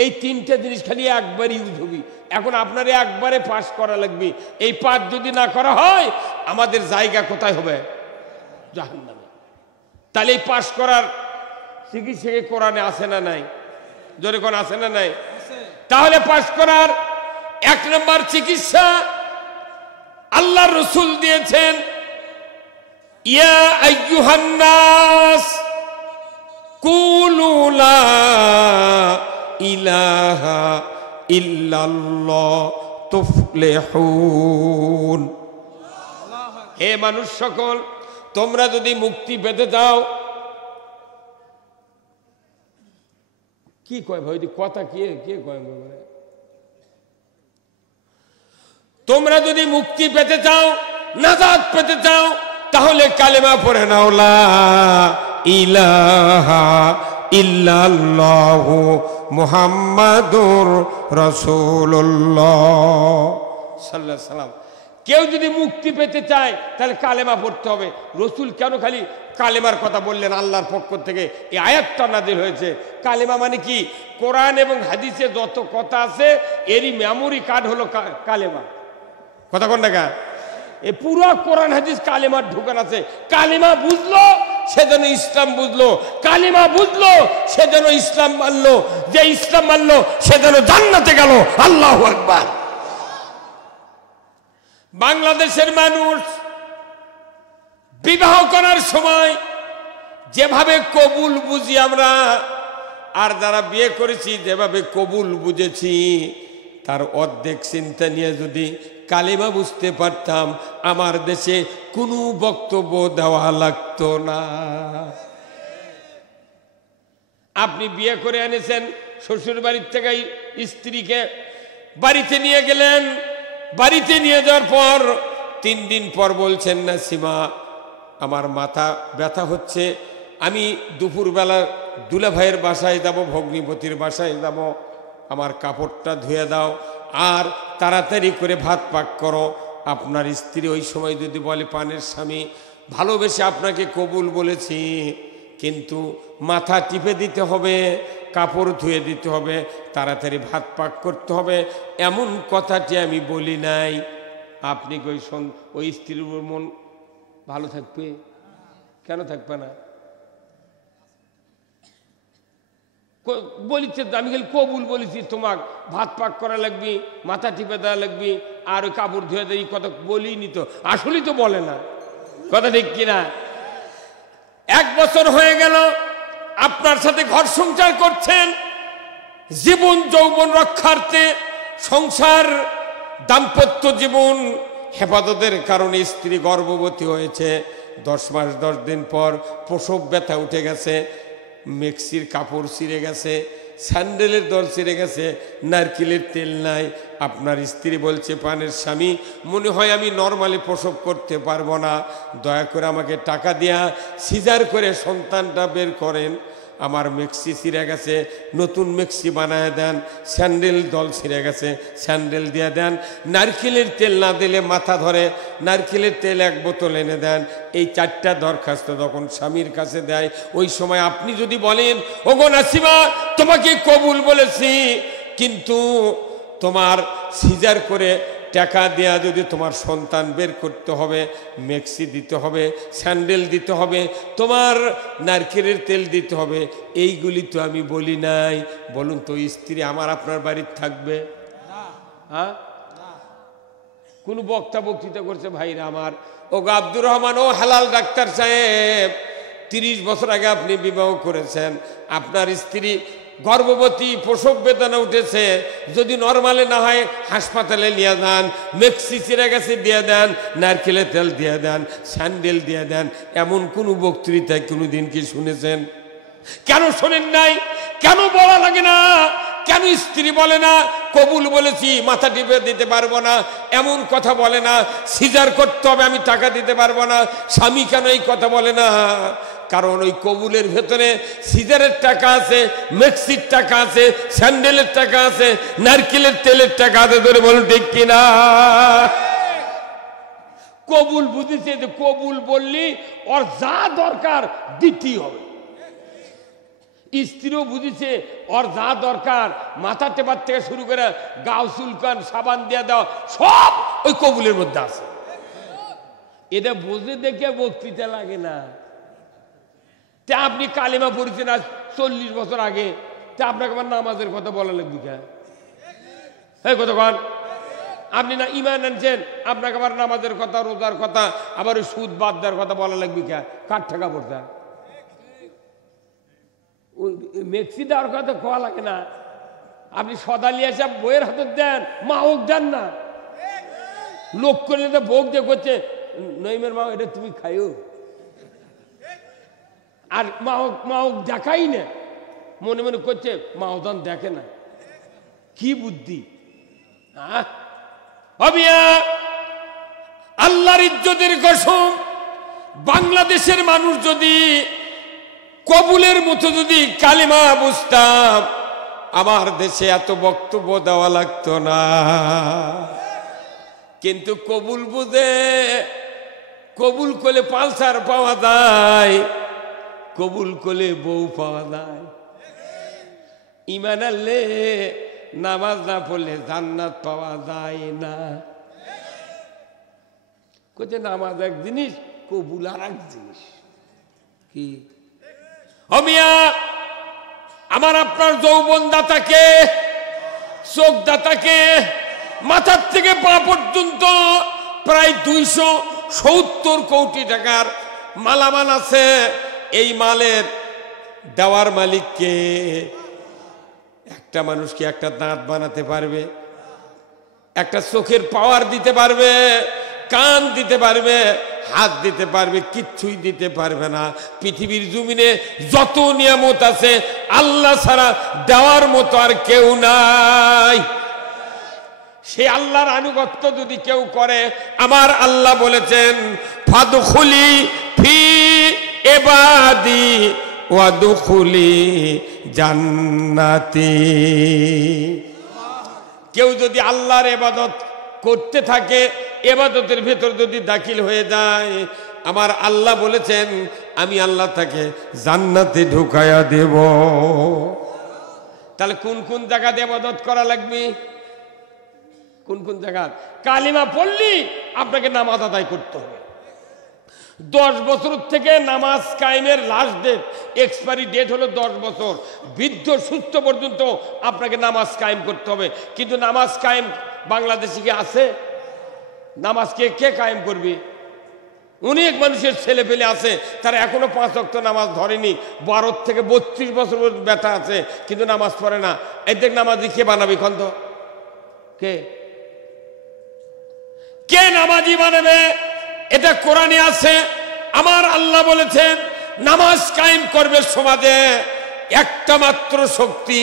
এই 3টা জিনিস খালি একবার ইউজ হবি। এখন আপনার একবারে পাস করা লাগবে। এই পাস যদি না করা হয়, আমাদের জায়গা কোথায় হবে? জাহান্নামে। তাহলে এই পাস করার চিকিৎসা কোরআনে আছে না নাই? জোরে কোন আছে না নাই? তাহলে পাস করার 1 নম্বর চিকিৎসা আল্লাহ রসুল দিয়েছেন, ইয়া আইয়ুহান নাস কুলু লা ইলাহা ইল্লাল্লাহ তুফলিহুন। হে মানুষ সকল, তোমরা যদি মুক্তি পেতে চাও, কি কয় ভাই কথা, কে কয়? তোমরা যদি মুক্তি পেতে চাও, নাজাত পেতে চাও, তাহলে কালেমা পড়ে নাও, লা ইলাহা ইল্লাল্লাহু মুহাম্মাদুর রাসূলুল্লাহ সাল্লাল্লাহু আলাইহি সাল্লাম। কেউ যদি মুক্তি পেতে চায় তাহলে কালেমা পড়তে হবে। রসুল কেন খালি কালেমার কথা বললেন? আল্লাহর পক্ষ থেকে এই আয়াতটা নাযিল হয়েছে। কালেমা মানে কি? কোরআন এবং হাদিসে যত কথা আছে এরই মেমোরি কার্ড হলো কালেমা। কথা কোন টাকা? এই পুরো কোরআন হাদিস কালেমার ঢুকান আছে। কালেমা বুঝলো সেজন্য ইসলাম বুঝলো, কালেমা বুঝলো সেজন্য ইসলাম মানলো, যে ইসলাম মানলো সেজন্য জান্নাতে গেল। আল্লাহু আকবার। বাংলাদেশের মানুষ বিবাহ করার সময় যেভাবে কবুল বুঝি আমরা, আর যারা বিয়ে করেছি যেভাবে কবুল বুঝেছি, তার অর্ধেক চিন্তা নিয়ে যদি কালেমা বুঝতে পারতাম, আমার দেশে কোনো বক্তব্য দেওয়া লাগতো না। আপনি বিয়ে করে এনেছেন শ্বশুর বাড়ির থেকে, স্ত্রীকে বাড়িতে নিয়ে গেলেন, বাড়িতে নিয়ে যাওয়ার পর 3 দিন পর বলছেন, না সীমা, আমার মাথা ব্যথা হচ্ছে, আমি দুপুরবেলা দুলা ভাইয়ের বাসায় যাব, ভগ্নিপতির বাসায় যাব, আমার কাপড়টা ধুয়ে দাও আর তাড়াতাড়ি করে ভাত পাক করো। আপনার স্ত্রী ওই সময় যদি বলে, পানের স্বামী, ভালোবেসে আপনাকে কবুল বলেছি, কিন্তু মাথা টিপে দিতে হবে, কাপড় ধুয়ে দিতে হবে, তাড়াতাড়ি ভাত পাক করতে হবে, এমন কথাটি আমি বলি নাই, আপনি কই ওই স্ত্রীর মন ভালো থাকবে? কেন থাকবে না? বলিছে আমি খালি কবুল বলেছি, তোমাক ভাত পাক করা লাগবে, মাথা টিপে দেওয়া লাগবে, আর ওই কাপড় ধুয়ে দেয়, কথা বলিনি তো। আসলেই তো বলে না, কথা ঠিক কিনা? 1 বছর হয়ে গেল আপনার সাথে ঘর সংসার করছেন, জীবন যৌবন রক্ষার্থে সংসার দাম্পত্য জীবন হেফাজতের কারণে স্ত্রী গর্ভবতী হয়েছে, 10 মাস 10 দিন পর প্রসব ব্যথা উঠে গেছে, মেক্সির কাপড় ছিঁড়ে গেছে, স্যান্ডেলের দর ছিঁড়ে গেছে, নারকেলের তেল নাই। আপনার স্ত্রী বলছে, পানের স্বামী, মনে হয় আমি নর্মালি প্রসব করতে পারবো না, দয়া করে আমাকে টাকা দিয়া সিজার করে সন্তানটা বের করেন, আমার মেক্সি ছিঁড়ে গেছে, নতুন মেক্সি বানায় দেন, স্যান্ডেল দল ছিঁড়ে গেছে, স্যান্ডেল দিয়ে দেন, নারকেলের তেল না দিলে মাথা ধরে, নারকেলের তেল 1 বোতল এনে দেন। এই 4টা দরখাস্ত যখন স্বামীর কাছে দেয়, ওই সময় আপনি যদি বলেন, ওগো নাসিমা তোমাকে কবুল বলেছি, কিন্তু তোমার সিজার করে টাকা দেয়া যদি তোমার সন্তান বের করতে হবে, মেক্সি দিতে হবে, স্যান্ডেল দিতে হবে, তোমার নারকেলের তেল দিতে হবে, এইগুলি তো আমি বলি নাই। বলুন তো, স্ত্রী আমার আপনার বাড়িতে থাকবে? হ্যাঁ, কোন বক্তা বক্তৃতা করছে ভাইরা আমার, ও আব্দুর রহমান, ও হালাল ডাক্তার সাহেব, 30 বছর আগে আপনি বিবাহ করেছেন, আপনার স্ত্রী গর্ভবতী, প্রসব বেদনা উঠেছে, যদি নরমালে না হয় হাসপাতালে নিয়ে যান, মেক্সি চিরা গেছে দিয়ে দেন, নারকেলের তেল দিয়ে দেন, স্যান্ডেল দিয়ে দেন। এমন কোন বক্তৃতায় কোনোদিন কি শুনেছেন? কেন শোনেন নাই? কেন বলা লাগে না? কেন স্ত্রী বলে না কবুল বলেছি, মাথা টিপে দিতে পারবো না, এমন কথা বলে না? সিজার করতে হবে, আমি টাকা দিতে পারবো না, স্বামী কেন এই কথা বলে না? কারণ ওই কবুলের ভেতরে সিজারের টাকা আছে, মেক্সির টাকা আছে, স্যান্ডেলের টাকা আছে, নারকেলের তেলের টাকা আছে। ধরে বলুন ঠিক কিনা? কবুল বুঝেছে যে কবুল বললি ওর যা দরকার দিতেই হবে। স্ত্রীও বুঝেছে ওর যা দরকার, মাথা টেপার থেকে শুরু করে গাও চুলকান, সাবান দিয়ে দেওয়া, সব ওই কবুলের মধ্যে আছে। এটা বুঝে দেখে বক্তৃতা লাগে না। তা আপনি কালিমা পড়েছেন আজ 40 বছর আগে, তা আপনাকে আবার নামাজের কথা বলা লাগবে কে? হ্যাঁ, কতক্ষণ আপনি না ইমান আনছেন, আপনাকে আবার নামাজের কথা, রোজার কথা, আবার ওই সুদ বাদ দেওয়ার কথা বলা লাগবে কে? কার টাকা পড়তে মেক্সি দেওয়ার কথা কোয়া লাগে না। আপনি সদালিয়া সাহেব বইয়ের হাতে দেন, মা হোক দেন না, লোক করলে তো ভোগ দিয়ে করছে, নইমের মা এটা তুমি খাইও, আর মা হোক দেখাই না, মনে মনে করছে মাওদান দেখে না। কি বুদ্ধি! আল্লাহর ইজ্জতের কসম, বাংলাদেশের মানুষ যদি কবুলের মতো যদি কালিমা বুঝতাম, আমার দেশে এত বক্তব্য দেওয়া লাগতো না। কিন্তু কবুল বুঝে, কবুল করলে পালসার পাওয়া যায়, কবুল করলে বউ পাওয়া যায়। ইমান আনলে নামাজ না পড়লে জান্নাত পাওয়া যায় না। কোথায় নামাজ এক জিনিস, কবুল আর এক জিনিস। কি মিয়া, আমার আপনার যৌবন দাতাকে, চোখ দাতাকে, মাথার থেকে পা পর্যন্ত প্রায় 270 কোটি টাকার মালামাল আছে। এই মালের দেওয়ার মালিককে? একটা মানুষ কি একটা দাঁত বানাতে পারবে? একটা চোখের পাওয়ার দিতে পারবে? কান দিতে পারবে? হাত দিতে পারবে? কিচ্ছুই দিতে পারবে না। পৃথিবীর জমিনে যত নিয়ামত আছে আল্লাহ ছাড়া দেওয়ার মতো আর কেউ নাই। সে আল্লাহর আনুগত্য যদি কেউ করে, আমার আল্লাহ বলেছেন ফাদখুলি ফি ইবাদি ওয়াদখুলি জান্নাতি। কেউ যদি আল্লাহর ইবাদত করতে থাকে, ইবাদতের ভেতর যদি দাখিল হয়ে যায়, আমার আল্লাহ বলেছেন আমি আল্লাহ তাকে জান্নাতে ঢুকায়া দেব। তাহলে কোন কোন জায়গাতে ইবাদত করা লাগবে? কোন কোন জায়গা? কালিমা পড়লি আপনাকে নামাজ আদায় করতে হবে। 10 বছর থেকে নামাজ কায়েমের লাস্ট ডেট, এক্সপায়ারি ডেট হলো 10 বছর। বৃদ্ধ সুস্থ পর্যন্ত আপনাকে নামাজ কায়েম করতে হবে। কিন্তু নামাজ কায়েম বাংলাদেশে কি আছে? নামাজ কে কায়েম করবে? অনেক মানুষের ছেলে পেলে আছে, তারা এখনো 5 ওয়াক্ত নামাজ ধরেনি। 12 থেকে 32 বছর ব্যথা আছে, কিন্তু নামাজ পড়ে না। এই দেখ নামাজি কে বানাবে? কন্ত কে নামাজি বানাবে? এটা কোরআনে আছে। আমার আল্লাহ বলেছেন নামাজ কায়েম করবে সমাজে একটা মাত্র শক্তি,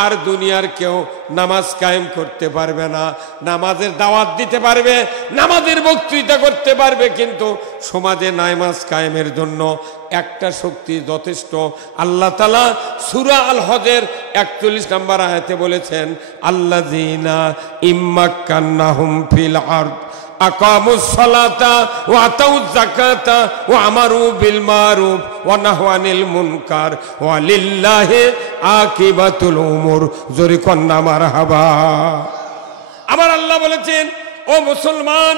আর দুনিয়ার কেউ নামাজ কায়েম করতে পারবে না। নামাজের দাওয়াত দিতে পারবে, নামাজের বক্তৃতা করতে পারবে, কিন্তু সমাজে নামাজ কায়েমের জন্য একটা শক্তি যথেষ্ট। আল্লাহ তাআলা সূরা আল হজের 41 নম্বর আয়াতে বলেছেন আল্লাযীনা ইম্মাক্কান্নাহুম ফিল আরদ আকামুস সালাতা ওয়া আতাউজ যাকাতা ওয়া আমারু বিল মারুফ ওয়া নাহু আনিল মুনকার ওয়া লিল্লাহি আকিবাতুল উমুর। জোরে কন্না মারহাবা। আমার আল্লাহ বলেছেন, ও মুসলমান,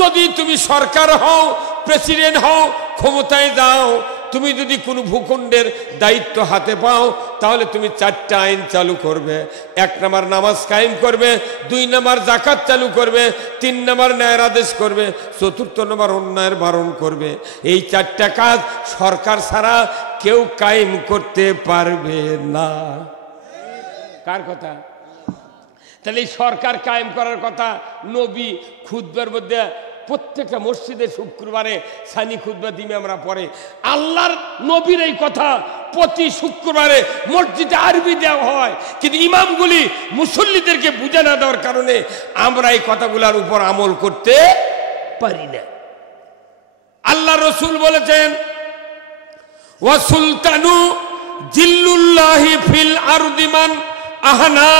যদি তুমি সরকার হও, প্রেসিডেন্ট হও, ক্ষমতায় যাও, তুমি যদি কোনো ভূখণ্ডের দায়িত্ব হাতে পাও, তাহলে তুমি 4টা আইন চালু করবে। 1 নাম্বার নামাজ কায়েম করবে, 2 নাম্বার যাকাত চালু করবে, 3 নাম্বার ন্যায়ের আদেশ করবে, 4th নাম্বার অন্যায়ের বারণ করবে। এই 4টা কাজ সরকার ছাড়া কেউ কায়েম করতে পারবে না। কার কথা? তাহলে এই সরকার কায়েম করার কথা নবী খুতবার মধ্যে প্রত্যেকটা মসজিদে শুক্রবারে সানি খুতবা দিনে আমরা পড়ে। আল্লাহর নবীর এই কথা প্রতি শুক্রবারে মসজিদে আরবি দেওয়া হয়, কিন্তু ইমামগুলি মুসল্লিদেরকে বুঝে না দেওয়ার কারণে আমরা এই কথাগুলোর উপর আমল করতে পারি না। আল্লাহ রসুল বলেছেন, ওয়া সুলতানু জিল্লুল্লাহি ফিল আরদি মান আহনা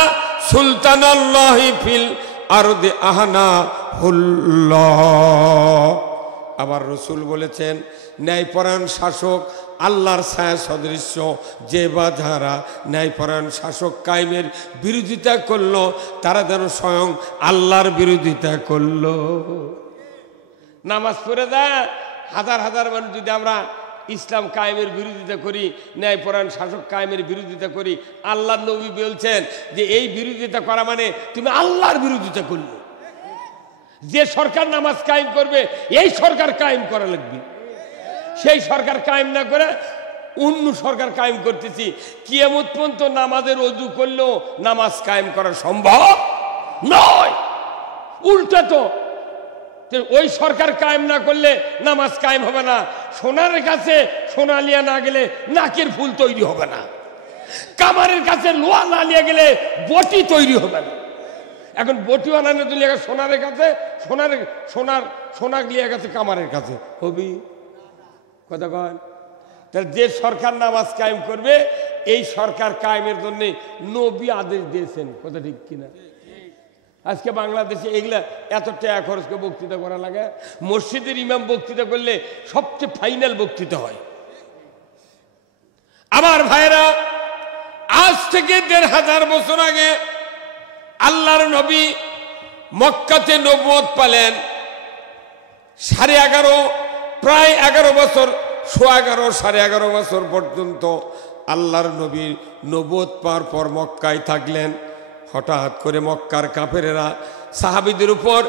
সুলতানাল্লাহি ফিল আরদি আহনা হুল্লাহ। আবার রসুল বলেছেন, ন্যায়পরায়ণ শাসক আল্লাহর ছায়া সদৃশ্য, যে বা যারা ন্যায়পরায়ণ শাসক কায়েমের বিরোধিতা করলো, তারা যেন স্বয়ং আল্লাহর বিরোধিতা করলো। নামাজ পড়ে দেয় হাজার হাজার মানুষ, যদি আমরা ইসলাম কায়েমের বিরোধিতা করি, ন্যায়পরায়ণ শাসক কায়েমের বিরোধিতা করি, আল্লাহর নবী বলছেন যে এই বিরোধিতা করা মানে তুমি আল্লাহর বিরোধিতা করলে। যে সরকার নামাজ কায়েম করবে, এই সরকার কায়েম করা লাগবে। সেই সরকার কায়েম না করে অন্য সরকার কায়েম করতেছি, কিয়ামত পর্যন্ত নামাজের ওযু করলেও নামাজ কায়েম করা সম্ভব নয়। উল্টা তো, ওই সরকার কায়েম না করলে নামাজ কায়েম হবে না। সোনার কাছে সোনা লিয়া না গেলে নাকের ফুল তৈরি হবে না, কামারের কাছে লোহা না লিয়া গেলে বটি তৈরি হবে না। এখন বটি বানানো লিয়া সোনার কাছে সোনা লিয়া গেছে কামারের কাছে হবি কথা কন। তাহলে যে সরকার নামাজ কায়েম করবে, এই সরকার কায়েমের জন্য নবী আদেশ দিয়েছেন। কথা ঠিক কিনা? আজকে বাংলাদেশে এগুলা এত টাকা খরচ করে বক্তৃতা করা লাগে। মসজিদের ইমাম বক্তৃতা করলে সবচেয়ে ফাইনাল বক্তৃতা হয়। আমার ভাইরা, আজ থেকে 1500 বছর আগে আল্লাহর নবী মক্কাতে নবুয়ত পেলেন। 11.5 প্রায় 11 বছর, 11.5 বছর পর্যন্ত আল্লাহর নবী নবুয়ত পাওয়ার পর মক্কায় থাকলেন। হঠাৎ করে মক্কার কাফেরেরা সাহাবীদের উপর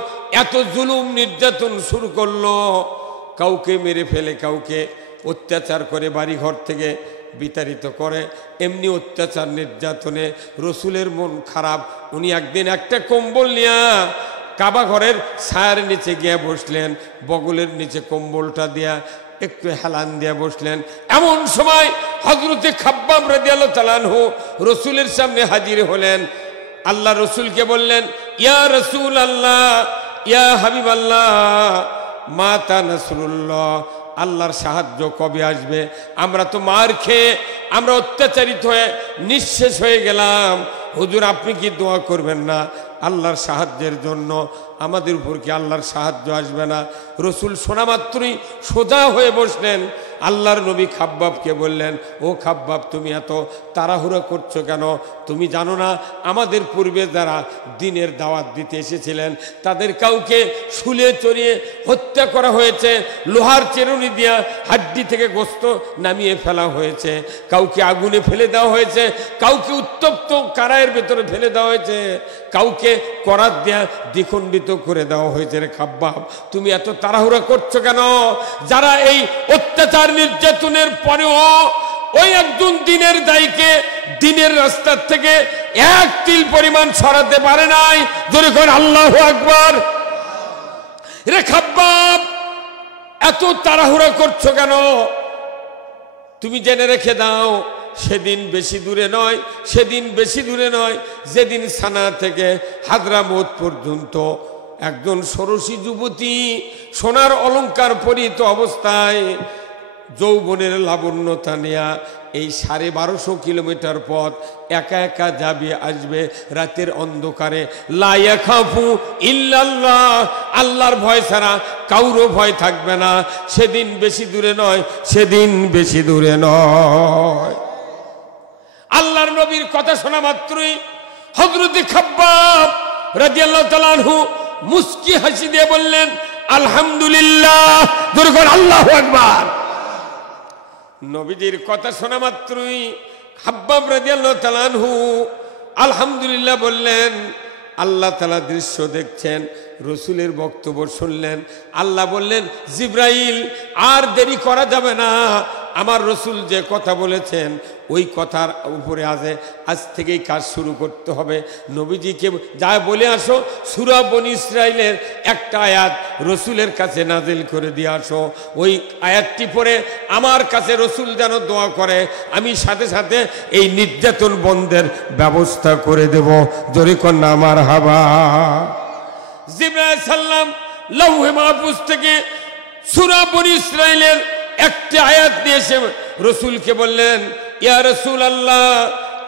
এত জুলুম নির্যাতন শুরু করলো, কাউকে মেরে ফেলে, কাউকে অত্যাচার করে বাড়িঘর থেকে বিতাড়িত করে। এমনি অত্যাচার নির্যাতনে রসুলের মন খারাপ। উনি একদিন একটা কম্বল নিয়ে কাবা ঘরের ছায়ার নিচে গিয়ে বসলেন, বগলের নিচে কম্বলটা দিয়া একটু হেলান দিয়া বসলেন। এমন সময় হযরতে খাব্বাব রাদিয়াল্লাহু তাআলা আনহু রসুলের সামনে হাজির হলেন। আল্লাহ রসুলকে বললেন, ইয়া রসুল আল্লাহ, ইয়া হাবিব আল্লাহ, মাতা নাসরুল্লাহ, আল্লাহর সাহায্য কবে আসবে? আমরা তো মার খেয়ে, আমরা অত্যাচারিত হয়ে নিঃশেষ হয়ে গেলাম। হুজুর, আপনি কি দোয়া করবেন না আল্লাহর সাহায্যের জন্য? আমাদের উপর কি আল্লাহর সাহায্য আসবে না? রসুল শোনা মাত্রই সোজা হয়ে বসলেন। আল্লাহর নবী খাব্বাবকে বললেন, ও খাব্বাব, তুমি এত তাড়াহুড়ো করছো কেন? তুমি জানো না আমাদের পূর্বে যারা দ্বীনের দাওয়াত দিতে এসেছিলেন তাদের কাউকে শুলে চড়িয়ে হত্যা করা হয়েছে, লোহার চেরুনি দিয়া হাড্ডি থেকে গোস্ত নামিয়ে ফেলা হয়েছে, কাউকে আগুনে ফেলে দেওয়া হয়েছে, কাউকে উত্তপ্ত কারায়ের ভেতরে ফেলে দেওয়া হয়েছে, কাউকে করাত দেয়া দ্বিখণ্ডিত করে দেওয়া হয়েছে। রে খাব্বাব, তুমি এত তাড়াহুড়া করছো কেন? যারা এই অত্যাচার নির্যাতনের পরেও ওই একজন দ্বীনের দায়ীকে দ্বীনের রাস্তার থেকে এক তিল পরিমাণ সরাতে পারে নাই। জোরে করে আল্লাহু আকবার। রে খাব্বাব, এত তাড়াহুড়া করছো কেন? তুমি জেনে রেখে দাও, সেদিন বেশি দূরে নয়, সেদিন বেশি দূরে নয় যেদিন সানা থেকে হাদরামৌত পর্যন্ত একজন ষোড়শী যুবতী সোনার অলংকার পরিহিত অবস্থায় যৌবনের লাবণ্যতা নেয়া এই 1250 কিলোমিটার পথ একা একা যাবে আসবে রাতের অন্ধকারে। লা ইয়াখাফু ইল্লাল্লাহ, আল্লাহর ভয় ছাড়া কাউরও ভয় থাকবে না। সেদিন বেশি দূরে নয়, সেদিন বেশি দূরে নয়। আল্লাহর নবীর কথা শোনা মাত্রই হযরত খাব্বাব রাদিয়াল্লাহু তাআলা আনহু মুস্কি হাসি দিয়ে বললেন আলহামদুলিল্লাহ। দুর্গণ আল্লাহু আকবার। নবীজির কথা শোনা মাত্রই খাব্বাব রাদিয়াল্লাহু তাআলা আনহু আলহামদুলিল্লাহ বললেন। আল্লাহ তাআলা দৃশ্য দেখছেন, রসুলের বক্তব্য শুনলেন। আল্লাহ বললেন জিব্রাইল আর দেরি করা যাবে না, আমার রসুল যে কথা বলেছেন ওই কথার উপরে আজ থেকেই কাজ শুরু করতে হবে। নবীজিকে যা বলে আসো, সূরা বনী ইসরাইলের একটা আয়াত রসুলের কাছে নাজিল করে দিয়ে আসো। ওই আয়াতটি পড়ে আমার কাছে রসুল যেন দোয়া করে, আমি সাথে সাথে এই নির্যাতন বন্ধের ব্যবস্থা করে দেব। জোরে কন্যা আমার হাবা। জিবরাইল সাল্লাম লৌহে মাহফুজ থেকে সূরা বনী ইসরাইলের একটা আয়াত নিয়ে এসে রসুলকে বললেন ইয়া রাসূলুল্লাহ,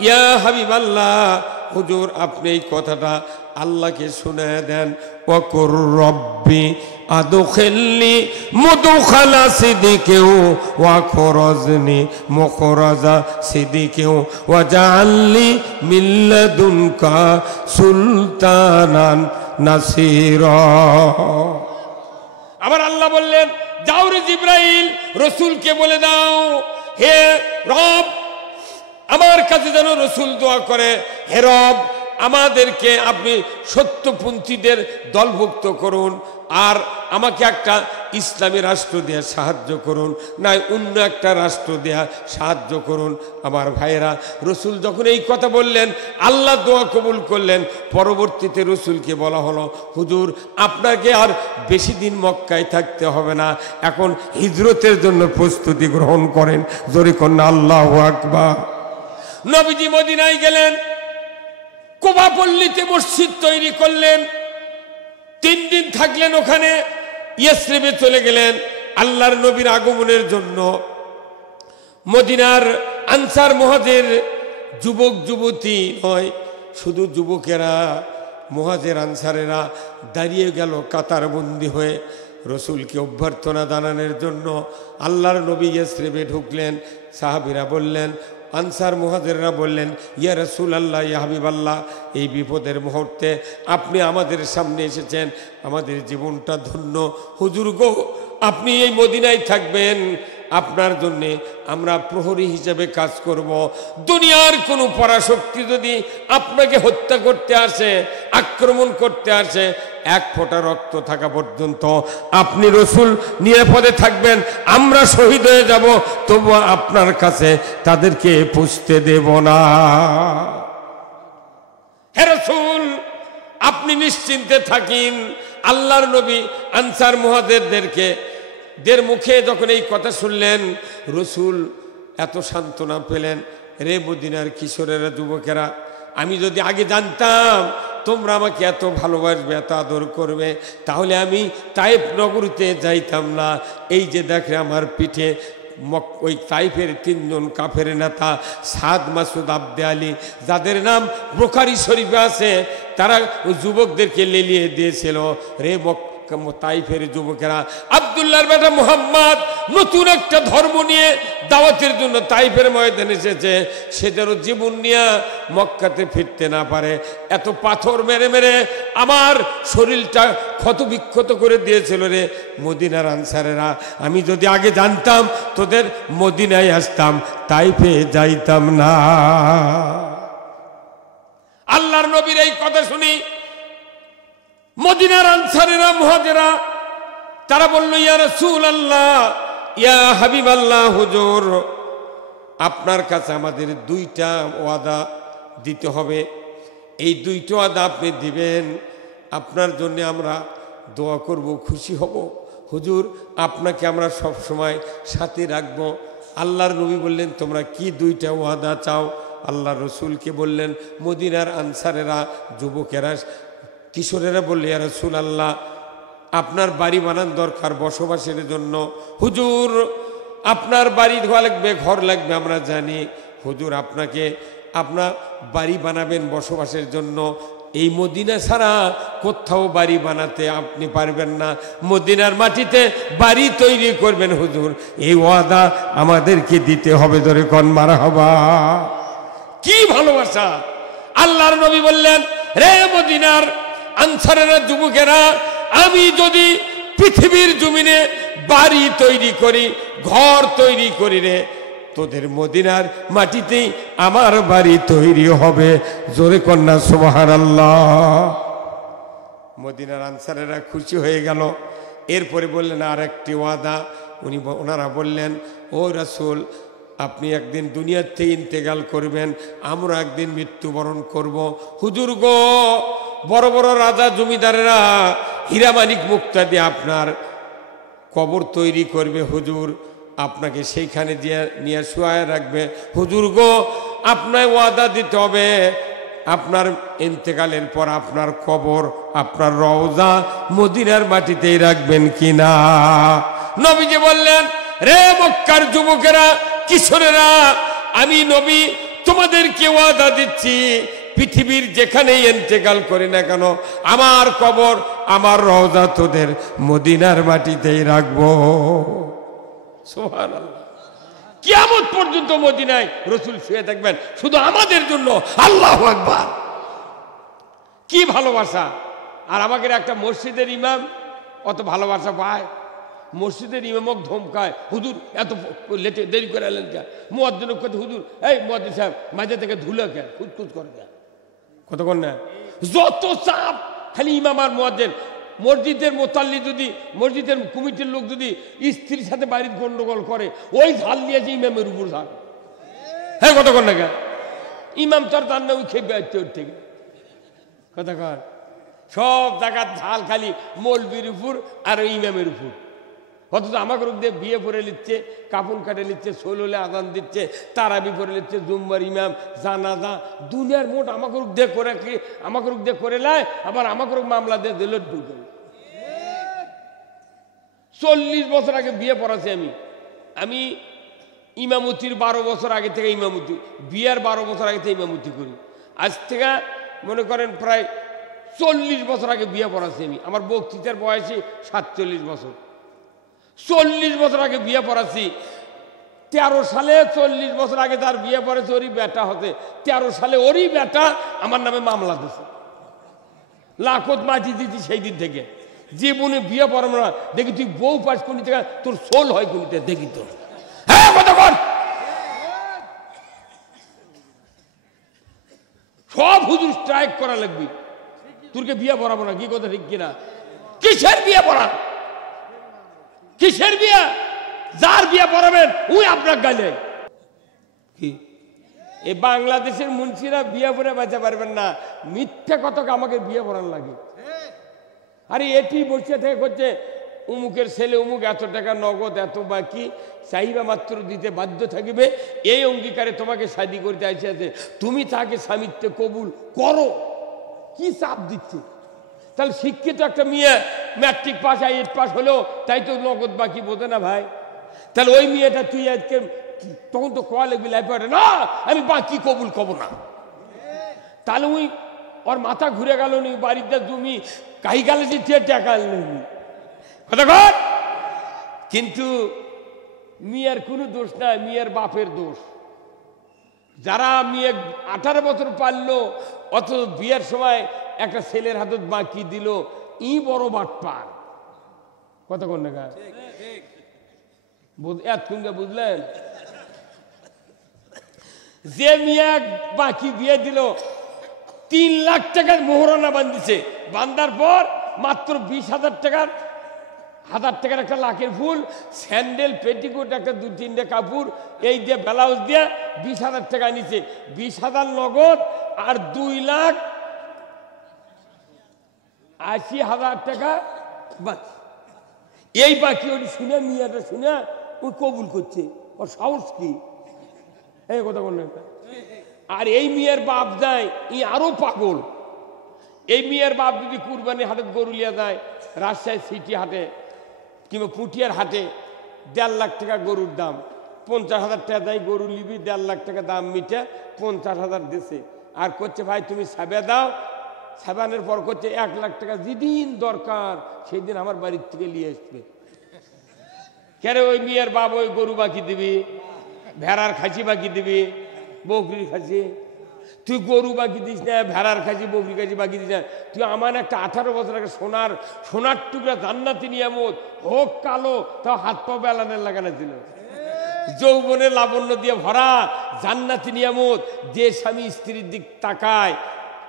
ইয়া হাবিবাল্লাহ, হুজুর আপনি এই কথাটা আল্লাহকে শুনায় দেন। ওয়াকুর রব্বি আদখিলনি মুদখালা সিদিকিও ওয়া খরাজনি মুখরাজা সিদিকিও ওয়া জাআলনি মিন লাদুনকা সুলতানান নাসিরা। আবার আল্লাহ বললেন যাও রে জিব্রাইল, রসুলকে বলে দাও হে রব, আমার কাছে যেন রসুল দোয়া করে, হে রব আমাদেরকে আপনি সত্যপন্থীদের দলভুক্ত করুন, আর আমাকে একটা ইসলামী রাষ্ট্র দেয়া সাহায্য করুন, না অন্য একটা রাষ্ট্র দেয়া সাহায্য করুন। আমার ভাইয়েরা, রসুল যখন এই কথা বললেন আল্লাহ দোয়া কবুল করলেন। পরবর্তীতে রসুলকে বলা হলো হুজুর আপনাকে আর বেশি দিন মক্কায় থাকতে হবে না, এখন হিজরতের জন্য প্রস্তুতি গ্রহণ করেন। জোরে কন্যা আল্লাহু আকবার। নবীজি মদিনায় গেলেন, কুবা পল্লীতে মসজিদ তৈরি করলেন, 3 দিন থাকলেন ওখানে। ইয়াসরিবে চলে গেলেন আল্লাহর নবীর আগমনের জন্য। মদিনার আনসার মুহাজির যুবক যুবতী নয়, শুধু যুবকেরা, মুহাজির আনসারেরা দাঁড়িয়ে গেল কাতারবন্দি হয়ে রসুলকে অভ্যর্থনা জানানোর জন্য। আল্লাহর নবী ইয়াসরিবে ঢুকলেন। সাহাবীরা বললেন, আনসার মুহাজিররা বললেন ইয়া রাসূলুল্লাহ, ইয়া হাবিবাল্লাহ, এই বিপদের মুহূর্তে আপনি আমাদের সামনে এসেছেন, আমাদের জীবনটা ধন্য। হুজুর গো, আপনি এই মদিনায় থাকবেন, আপনার জন্যে আমরা প্রহরী হিসেবে কাজ করব। দুনিয়ার কোনো পরাশক্তি যদি আপনাকে হত্যা করতে আসে, আক্রমণ করতে আসে, 1 ফোঁটা রক্ত থাকা পর্যন্ত আপনি রসুল নিরাপদে থাকবেন, আমরা শহীদ হয়ে যাব, তবু আপনার কাছে তাদেরকে পুষতে দেব না। হে রসুল আপনি নিশ্চিন্তে থাকেন। আল্লাহর নবী আনসার মুহাজিরদেরকে দের মুখে যখন এই কথা শুনলেন, রসুল এত সান্ত্বনা পেলেন। রে মদিনার কিশোরেরা, যুবকেরা, আমি যদি আগে জানতাম তোমরা আমাকে এত ভালোবাসবে, এত আদর করবে, তাহলে আমি তায়েফ নগরীতে যাইতাম না। এই যে দেখে আমার পিঠে ওই তাইফের 3 জন কাফের নেতা সাদ, মাসুদ, আব্দে আলী, যাদের নাম বুখারী শরীফে আছে, তারা যুবকদেরকে লেলিয়ে দিয়েছিল। রে তাইফের যুবকেরা, আব্দুল্লাহর বেটা মুহাম্মদ নতুন একটা ধর্ম নিয়ে দাওয়াতের জন্য তাইফের ময়দানে এসেছে, সে যেন জীবন নিয়ে মক্কাতে ফিরতে না পারে। এত পাথর মেরে মেরে আমার শরীরটা ক্ষত বিক্ষত করে দিয়েছিল রে মদিনার আনসারেরা। আমি যদি আগে জানতাম তোদের মদিনায় আসতাম, তাইফে যাইতাম না। আল্লাহর নবীর এই কথা শুনি মদিনার আনসারেরা, মুহাজিরা, তারা বলল ইয়া রাসূলুল্লাহ, ইয়া হাবিবাল্লাহ, হুজুর আপনার কাছে আমাদের 2টা ওয়াদা দিতে হবে। এই 2টা ওয়াদা আপনি দিবেন, আপনার জন্য আমরা দোয়া করব, খুশি হব। হুজুর আপনাকে আমরা সব সময় সাথে রাখবো। আল্লাহর নবী বললেন তোমরা কি 2টা ওয়াদা চাও? আল্লাহ রসুলকে বললেন। মদিনার আনসারেরা, যুবকেরা, কিশোরেরা বললে ইয়া রাসূলুল্লাহ আপনার বাড়ি বানান দরকার বসবাসের জন্য। হুজুর আপনার বাড়ি ধোয়া লাগবে, ঘর লাগবে, আমরা জানি। হুজুর আপনাকে আপনার বাড়ি বানাবেন বসবাসের জন্য, এই মদিনা ছাড়া কোথাও বাড়ি বানাতে আপনি পারবেন না, মদিনার মাটিতে বাড়ি তৈরি করবেন হুজুর, এই ওয়াদা আমাদেরকে দিতে হবে। ধরে কোন মারহাবা। কি ভালোবাসা! আল্লাহর নবী বললেন, রে মদিনার আনসারেরা, যুবকেরা, আমি যদি পৃথিবীর জমিনে বাড়ি তৈরি করি, ঘর তৈরি করি রে, তোদের মদিনার মাটিতেই আমার বাড়ি তৈরি হবে। জোরে কন্যা সুবহানাল্লাহ। মদিনার আনসারেরা খুশি হয়ে গেল। এরপরে বললেন আর একটি ওয়াদা। ওনারা বললেন, ও রাসূল, আপনি একদিন দুনিয়ার থেকে ইন্তেকাল করবেন, আমরা একদিন মৃত্যুবরণ করব। হুজুর গো, বড় বড় রাজা জমিদারেরা হীরা মানিক মুক্তা দিয়ে আপনার কবর তৈরি করবে হুজুর, আপনাকে সেইখানে নিয়ে শুয়ায় রাখবে। হুজুর গো, আপনার ওয়াদা দিতে হবে, আপনার ইন্তেকালের পর আপনার কবর, আপনার রওজা মদিনার মাটিতেই রাখবেন কিনা। নবীজি বললেন, রে মক্কার যুবকেরা, কিশোরেরা, আমি নবী তোমাদেরকে ওয়াদা দিচ্ছি, পৃথিবীর যেখানেই ইন্তেকাল করি না কেন, আমার কবর, আমার রওজা তোদের মদিনার মাটিতেই রাখবো। সুবহানাল্লাহ। কিয়ামত পর্যন্ত মদিনায় রাসূল শুয়ে থাকবেন শুধু আমাদের জন্য। আল্লাহু আকবার। কি ভালোবাসা! আর আমাকে একটা মসজিদের ইমাম অত ভালোবাসা পায়, মসজিদের ইমামক ধমকায়, হুজুর এত লেটে দেরি করে এলেন কে? মুয়াজ্জিন কত, হুজুর এই মুয়াজ্জিন সাহেব মাঝে থেকে ধুলো কে, খুঁতখুত করে দেয়, কতক্ষণ না, যত চাপ খালি ইমাম আর মুয়াজ্জিন। মসজিদের মোতাল্লি যদি, মসজিদের কমিটির লোক যদি স্ত্রীর সাথে বাড়ির গন্ডগোল করে, ওই ঝাল দিয়েছে ইমামের উপর ঝাল। হ্যাঁ, কতক্ষণ না কে? ইমাম তার তার না খেয়ে আসছে ওর থেকে, কতক্ষণ সব জায়গার ঝাল খালি মৌলবীর উপর আর ওই ইমামের উপর। অথচ আমাকে রূপ দিয়ে বিয়ে পরে নিচ্ছে, কাপড় কাটে নিচ্ছে, সোললে আজান দিচ্ছে, তারাবি পরে নিচ্ছে, জুম্মার ইমাম, জানাজা, দুনিয়ার মোট আমাকে রূপ দিয়ে করে, কি আমাকে রূপ দিয়ে করে নেয়, আবার আমাকে রূপ মামলা দিয়ে দিল ঢুকে। 40 বছর আগে বিয়ে পড়াছি আমি ইমামতির 12 বছর আগে থেকে ইমামতি, বিয়ের 12 বছর আগে থেকে ইমামতি করি। আজ থেকে মনে করেন প্রায় 40 বছর আগে বিয়ে পড়াছি আমার বক্তৃতার বয়সে 47 বছর। 40 বছর আগে বিয়ে পড়াছি। 13 সালে 40 বছর আগে তার বিয়ে পড়েছে, ওরই বেটা হতে 13 সালে ওরই বেটা আমার নামে মামলা দিয়েছে, লাখত মাটি দিচ্ছি সেই দিন থেকে। জীবনে বিয়ে পড়াবো না, দেখি তুই বউ পাস কোন থেকে, তোর সোল হয় কোনতে, দেখি তো। হ্যাঁ, কতক্ষণ সব হুজুর স্ট্রাইক করা লাগবি, তোরকে বিয়ে পড়াবো না। কি কথা ঠিক কিনা? কিসের বিয়ে পড়া, কিসের বিয়ে? যার বিয়ে পড়াবেন ওই আপনার গালে। কি এই বাংলাদেশের মুন্সিরা বিয়ে পড়ে বাঁচা পারবেন না, মিথ্যা কথাকে আমাকে বিয়ে পড়ান লাগে। আরে এটি বসে থেকে করছে উমুকের ছেলে উমুক এত টাকা নগদ, এত বাকি চাহিদা মাত্র দিতে বাধ্য থাকবে, এই অঙ্গীকারে তোমাকে শাদী করতে আসছে, তুমি তাকে স্বামীত্বে কবুল করো। কি চাপ দিচ্ছে? তাহলে শিক্ষিত একটা মেয়ে ম্যাট্রিক পাস, 8 পাস হলেও তাই তো নগদ বাকি বোঝে না ভাই। তাহলে ওই মেয়েটা তুই আজকে তখন তো কোয়া লাগবি লাইফ, না আমি বাকি কবুল করবো না। তাহলে ওই ওর মাথা ঘুরে গেল, নি বাড়িতে জমি কাহি গেলে যে টাকা নেই কথা। কিন্তু মেয়ের কোনো দোষ নাই, মেয়ের বাপের দোষ। যারা মেয়ে 18 বছর পারলো, অত বিয়ের সময় একটা ছেলের হাতত বাকি দিল, ই বড় বাটপার। কতক্ষণ না এতক্ষণ বুঝলেন? যে মেয়ে বাকি বিয়ে দিল, 3 লাখ টাকার মোহরানা বান্ধিছে, বান্ধার পর মাত্র 20,000 টাকার, 1000 টাকার একটা লাখের ফুল, স্যান্ডেল, পেটিকোট, একটা 2-3টে কাপড়, এই দিয়ে ব্লাউজ দিয়ে 20,000 টাকা নিচ্ছে। 20,000 নগদ আর 2,80,000 টাকা বাকি। এই বাকি ওই শুনে মিয়াটা শুনে ওই কবুল করছে, ওর সাহস কি? এই কথা বললেন। আর এই মেয়ের বাপ যায়, ই আরো পাগল। এই মেয়ের বাপ যদি কুরবানি হাটে গরুলিয়া যায়, রাজশাহী সিটি হাটে কিংবা পুটিয়ার হাটে 1.5 লাখ টাকা গরুর দাম, 50,000 টাকা দেয়, গরু নিবি, 1.5 লাখ টাকা দাম মিটে 50,000 দিছে। আর করছে ভাই তুমি সাবে দাও, সাবানের পর করছে 1 লাখ টাকা যেদিন দরকার সেই দিন আমার বাড়ির থেকে নিয়ে আসবে। কেরে ওই মেয়ের বাবা ওই গরু বাকি দিবি, ভেড়ার খাসি বাকি দিবি, বকরির খাসি? তুই গরু বাকি দিস না, ভেড়ার খাসি বকরি খাসি বাকি দিস না, তুই আমার একটা 18 বছর আগে সোনার টুকরা জান্নাতি নিয়ামত হোক কালো, তাও হাত পা বেলানের লাগানো ছিল, যৌবনে লাবণ্য দিয়ে ভরা জান্নাতি নিয়ামত, যে স্বামী স্ত্রীর দিক তাকায়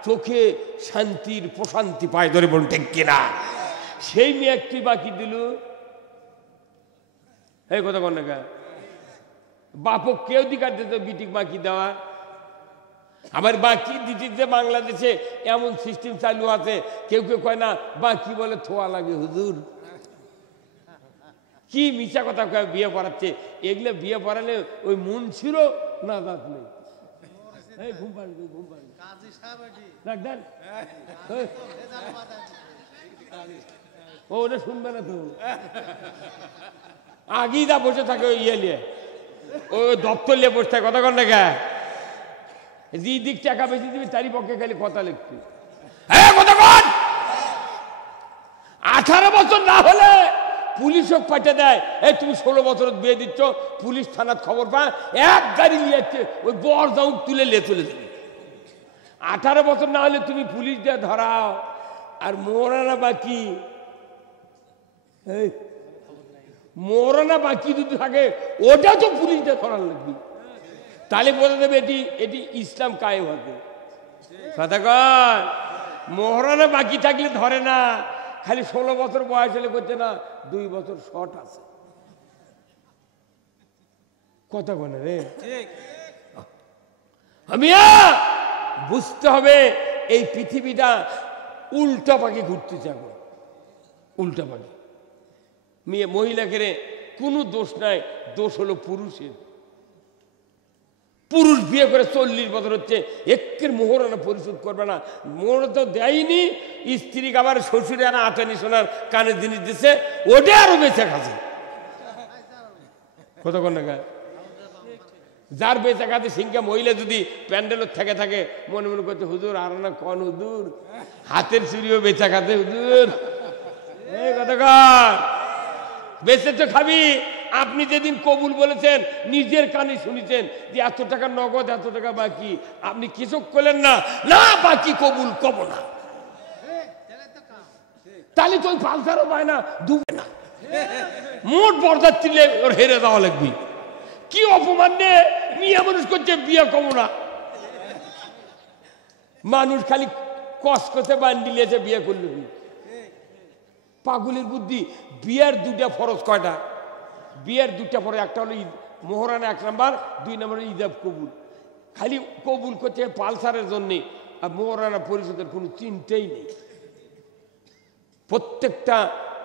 চোখে শান্তির প্রশান্তি পায়, ধরে বলুন ঠিক কিনা? সেই মেয়ে একটি বাকি দিল, এই কথা কন না, বাপক কে অধিকার দিত বিটিক বাকি দেওয়া? আবার বাকি দিতে যে বাংলাদেশে এমন সিস্টেম চালু আছে, কেউ কেউ কয় না বাকি বলে থোয়া লাগে হুজুর, কি মিছা কথা কয় বিয়ে পড়াচ্ছে। এগুলো বিয়ে পড়ালে ওই মন ছিল না দাঁত নেই। ঘুম পাড়ি ঘুম পাড়ি দেন, ও ওটা শুনবে না তো, আগেই যা বসে থাকে ওই ইয়ে নিয়ে, ওই দপ্তর নিয়ে বসে থাকে, কথা কন না কে? যে দিক টাকা বেশি দিবি তারই পক্ষে খালি কথা লিখবি। 18 বছর না হলে পুলিশও পাঠিয়ে দেয়, এই তুমি 16 বছর বিয়ে দিচ্ছ, পুলিশ থানার খবর পায়, এক গাড়ি নিয়ে ওই বর যাও তুলে নিয়ে চলে যাবে। 18 বছর না হলে তুমি পুলিশ দিয়ে ধরাও, আর মোরানা বাকি, মোরানা বাকি যদি থাকে ওটা তো পুলিশ দিয়ে ধরার লাগবে, তাহলে বলে দেবে এটি ইসলাম কায়েম হবে। কথা কয়, মোহরানা বাকি থাকলে ধরে না, খালি 16 বছর বয়স হলে করছে না 2 বছর শর্ট আছে, কথা বলে রে। আমি বুঝতে হবে এই পৃথিবীটা উল্টা পাখি ঘুরতে যাবো, উল্টা পাখি। মহিলাকে কোনো দোষ নাই, দোষ হলো পুরুষের। পুরুষ বিয়ে করে 40 বছর হচ্ছে, একের মোহরানা পরিশোধ করবে না, মোহর তো দেয়নি, স্ত্রীকে আবার শ্বশুরে আর আটানি সোনার কানের জিনিস দিচ্ছে, ওটা আরো বেঁচে খাচ্ছে, কতক্ষণ না গায়ে যার বেঁচে খাতে সিংকা মহিলা যদি প্যান্ডেলের থেকে থাকে মনে মনে করতে হুজুর আর না কন হুজুর, হাতের চুরিও বেঁচে খাতে হুজুর, এই কতক্ষণ বেঁচে তো খাবি। আপনি যেদিন কবুল বলেছেন নিজের কানে শুনেছেন যে এত টাকা নগদ, এত টাকা বাকি, আপনি কিছু করলেন না, না বাকি কবুল কব না, তাহলে তো ওই পালসারও পায় না, ডুবে না, মোট বরদার চিনলে ওর হেরে দেওয়া লাগবে। কি অপমান নে, মেয়ে মানুষ করছে বিয়ে কব না, মানুষ খালি কষ্ট করতে বান্ডিলেছে বিয়ে করলে। পাগলের বুদ্ধি। বিয়ের 2টা ফরজ কয়টা? বিয়ের 2টা ফরজ, একটা হলো মোহরানা 1 নাম্বার, 2 নম্বরে ইজাব কবুল। খালি কবুল করছে পালসারের জন্যে, আর মোহরানা পরিশোধের কোনো চিন্তাই নেই।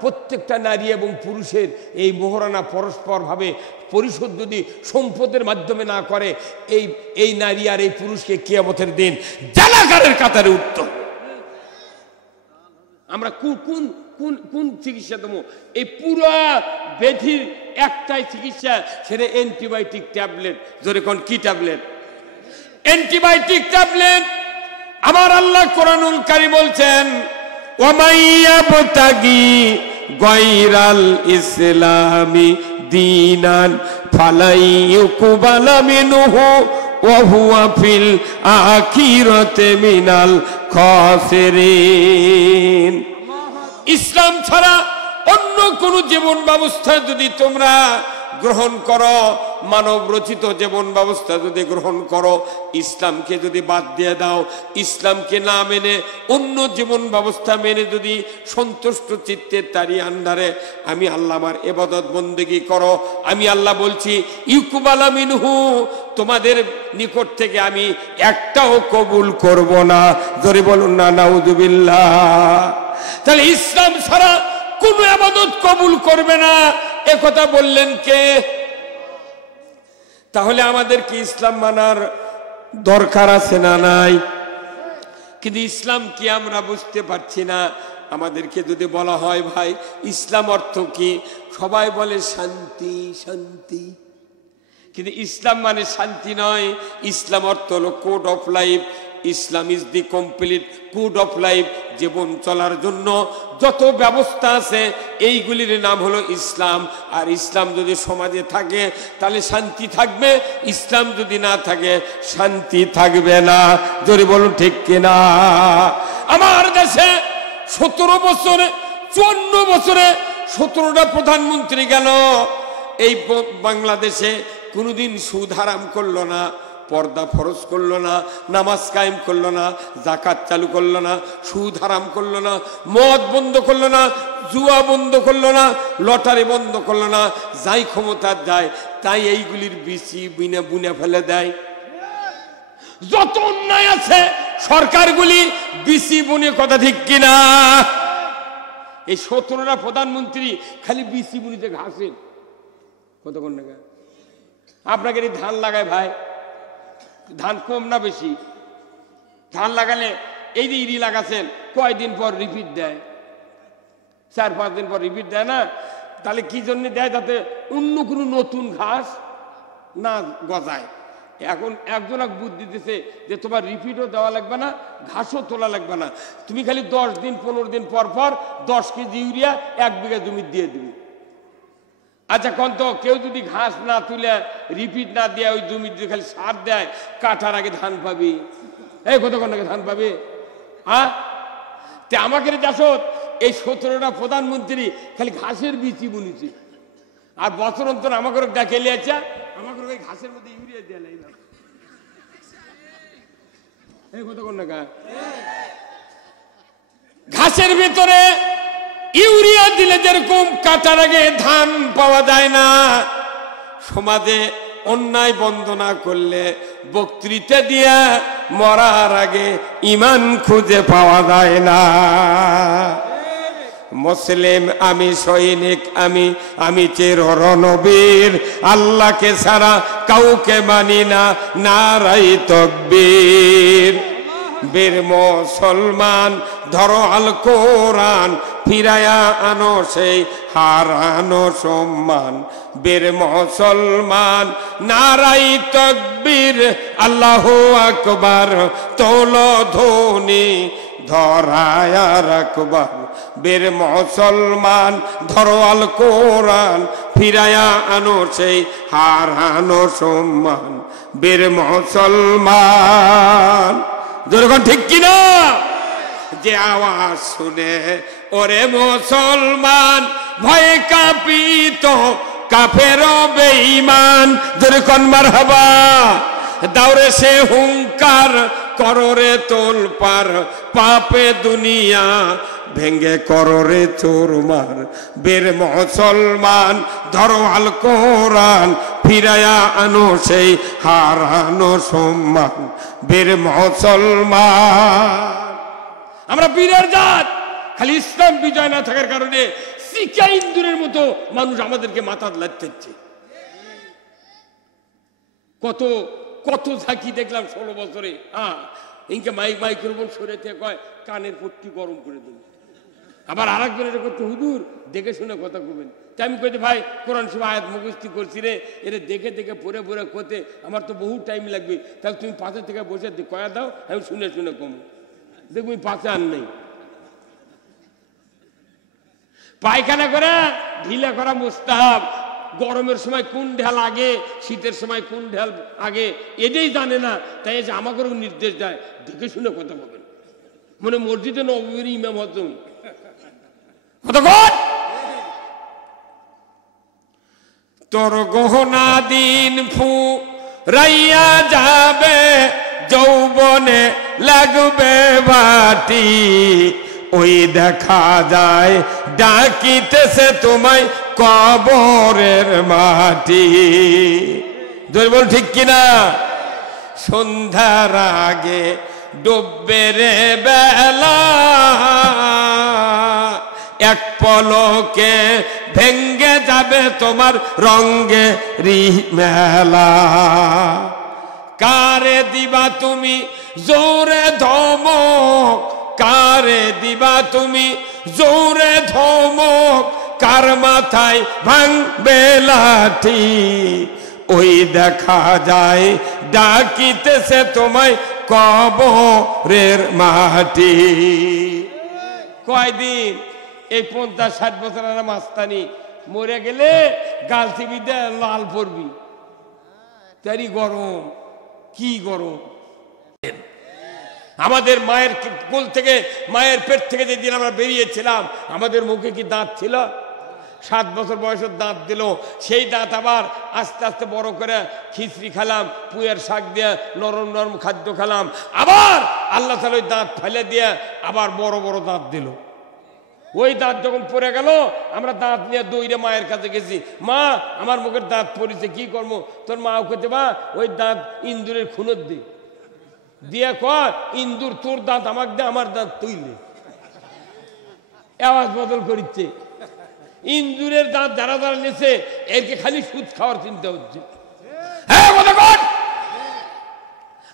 প্রত্যেকটা নারী এবং পুরুষের এই মোহরানা পরস্পর ভাবে পরিশোধ যদি সম্পদের মাধ্যমে না করে, এই নারী আর এই পুরুষকে কিয়ামতের দিন জানাকারের কাতারে উঠত। আমরা কোন চিকিৎসা দেবো? এই পুরো ব্যাধির একটাই চিকিৎসা, সেটা অ্যান্টিবায়োটিক ট্যাবলেট। জোরে কোন কি ট্যাবলেট? Antibiotic tablet. আমার আল্লাহ কোরআনুল কারীম বলছেন, ওয়ামাইয়াবতাগি গায়রাল ইসলামি দীনান ফালাইয়ুকবালা মিনহু ওয়া হুয়া ফিল আখিরাতি মিনাল খাসিরিন। ইসলাম ছাড়া অন্য কোন জীবন ব্যবস্থা যদি তোমরা গ্রহণ করো, মানব রচিত জীবন ব্যবস্থা যদি গ্রহণ করো, ইসলামকে যদি বাদ দিয়ে দাও, ইসলামকে না মেনে অন্য জীবন ব্যবস্থা মেনে যদি সন্তুষ্ট চিত্তে তারই আন্ডারে আমি আল্লাহ আমার ইবাদত বন্দেগী করো, আমি আল্লাহ বলছি ইউকুবালা মিনহু, তোমাদের নিকট থেকে আমি একটাও কবুল করব না। জোরে বলুন না নাউযুবিল্লাহ। তাহলে ইসলাম ছাড়া কোন ইবাদত কবুল করবে না, একথা বললেন কে? তাহলে আমাদের কি ইসলাম মানার দরকার আছে না নাই? কিন্তু ইসলাম কি আমরা বুঝতে পারছি না। আমাদেরকে যদি বলা হয় ভাই ইসলাম অর্থ কি, সবাই বলে শান্তি শান্তি, কিন্তু ইসলাম মানে শান্তি নয়। ইসলাম অর্থ হলো code of life. Islam is the complete code of life. জীবন চলার জন্য যত ব্যবস্থা আছে এইগুলির নাম হলো ইসলাম। আর ইসলাম যদি সমাজে থাকে তাহলে শান্তি থাকবে, ইসলাম যদি না থাকে শান্তি থাকবে না। জোরে বলুন ঠিক কিনা? আমার দেশে 17 বছরে 54 বছরে 17টা প্রধানমন্ত্রী গেল। এই বাংলাদেশে কোনোদিন সুদ হারাম করলো না, পর্দা ফরজ করলো না, নামাজ কায়েম করলো না, যাকাত চালু করলো না, সুদ হারাম করলো না, মদ বন্ধ করলো না, জুয়া বন্ধ করলো না, লটারি বন্ধ করলো না। যাই ক্ষমতা যায় তাই এইগুলির বিচি বুনে বুনে ফেলে দেয়। যত অন্যায় আছে সরকারগুলি বিচি বুনে, কথা ঠিক কিনা? এই 17টা প্রধানমন্ত্রী খালি বিচি বুনিতে ঘাসেন। কতক্ষণ না আপনাকে ধান লাগায় ভাই, ধান কম না বেশি? ধান লাগালে এই যে ইরি লাগাছেন কয়দিন পর রিপিট দেয়, 4-5 দিন পর রিপিট দেয় না? তাহলে কি জন্য দেয়? যাতে অন্য কোনো নতুন ঘাস না গজায়। এখন একজন এক বুদ্ধি দিতেছে যে তোমার রিপিটও দেওয়া লাগবে না, ঘাসও তোলা লাগবে না, তুমি খালি 10 দিন 15 দিন পর পর 10 কেজি ইউরিয়া 1 বিঘা জমি দিয়ে দিবি। আচ্ছা কোন তো কেউ যদি ঘাস না তুলে রিপিট না দিয়ে ওই জমি যদি খালি সার দেয়, কাটার আগে ধান পাবি? এই কতক্ষণ আগে ধান পাবে? হ্যাঁ, তে আমাকে দেখো এই 17টা প্রধানমন্ত্রী খালি ঘাসের বিচি বুনেছে। আর বছর অন্তর আমাকে ডেকে লিয়েছে, আমাকে ওই ঘাসের মধ্যে ইউরিয়া দিয়ে লাইলাম। এই কতক্ষণ না ঘাসের ভিতরে ইউরিয়া দিলে যেরকম কাটার আগে ধান পাওয়া যায় না, সমাজে অন্যায় বন্ধ না করলে বক্তৃতা দিয়া মরার আগে ইমান খুঁজে পাওয়া যায় না। মুসলিম আমি, সৈনিক আমি, আমি চির রণবীর, আল্লাহকে ছাড়া কাউকে মানি না, নারাই তাকবীর। বীর মুসলমান ধরো আল কোরআন, ফিরায়া আনো সেই হারানো সম্মান। বীর মুসলমান নারাই তাকবীর, আল্লাহু আকবার, তোলো ধ্বনি ধরায়া রাখবার। বীর মুসলমান ধরো আল কোরআন, ফিরায়া আনো সেই হারানো সম্মান। বীর মুসলমান, যখন ঠিক কিনা? যে আওয়াজ শুনে ওরে মুসলমান ভয়ে কাঁপিত কাফের বেঈমান। যখন মারহাবা দাওরে সে হুঙ্কার, কররে তোলপার, পাপে দুনিয়া ভেঙ্গে কররে চোরমার। বীর মুসলমান ধরো আল কোরআন, ফিরায়া আনো সেই হারানো সম্মান। বীর মুসলমান, আমরা বীরের জাত। খালি ইসলাম বিজয় না থাকার কারণে শিকা ইন্দুরের মতো মানুষ আমাদেরকে মাথা লাগতেছে। কত কত ঝাঁকি দেখলাম 16 বছরে। হ্যাঁ, ইনকে মাইক্রোফোন সরে থেকে কয় কানের পট্টি গরম করে দেবে। আবার আরেকজন এটা করতে, হুজুর দেখে শুনে কথা কবেন। তাই আমি কইতে ভাই কোরআন শরীফ আয়াত মুখস্থ করছি রে, এটা দেখে দেখে পড়ে পড়ে করতে আমার তো বহু টাইম লাগবে। তাহলে তুমি পাশে থেকে বসে কয়া দাও, আমি শুনে শুনে কম দেখবি। পাশে আর নেই, পায়খানা করে ঢিলা করা মুস্তাহাব। গরমের সময় কোন ঢাল আগে, শীতের সময় কোন ঢাল আগে, এটাই জানে না। তাই যে আমাকেও নির্দেশ দেয় দেখে শুনে কথা বলবেন। মানে মসজিদে নববীর ইমাম হজম কতক্ষণ। তোর গহনা দিন ফুরাইয়া যাবে, যৌবনে লাগবে বাটি। ওই দেখা যায় ডাকিতেছে তোমায় কবরের মাটি। জোরে বল ঠিক কিনা? সন্ধ্যার আগে ডুববে রে বেলা, এক পলকে ভেঙ্গে যাবে তোমার রঙ্গে রি মেলা। কারে দিবা তুমি জোরে ধমক, কারে দিবা তুমি জোরে ধমক কার মাথায় ভাঙবে লাঠি, ওই দেখা যায় ডাকিতেছে তোমায় কবরের মাটি। কয়দিন এই 50-60 বছরের মাস্তানি মরে গেলে গাল চিবিতে লাল পড়বি, তারই গরম, কি গরম। আমাদের মায়ের কোল থেকে, মায়ের পেট থেকে যেদিন আমরা বেরিয়েছিলাম, আমাদের মুখে কি দাঁত ছিল? 7 বছর বয়সের দাঁত দিল, সেই দাঁত আবার আস্তে আস্তে বড় করে খিচড়ি খেলাম, পুয়ের শাক দিয়ে নরম নরম খাদ্য খেলাম, আবার আল্লাহ তাআলা ওই দাঁত ফেলে দিয়ে আবার বড় বড় দাঁত দিল। ওই দাঁত যখন পড়ে গেল, আমরা দাঁত নিয়ে দৌড়ে মায়ের কাছে গেছি, মা আমার মুখের দাঁত পড়েছে, কি করবো? তোর মাও খেতে, বা ওই দাঁত ইন্দুরের খুনত দিয়ে কর, ইন্দুর তোর দাঁত আমাকে দে, আমার দাঁত তুইলে। আওয়াজ বদল করিচ্ছে। ইন্দুরের দাঁত যারা যারা নিয়েছে, এরকে খালি সুদ খাওয়ার চিন্তা হচ্ছে। হ্যাঁ কথা কর।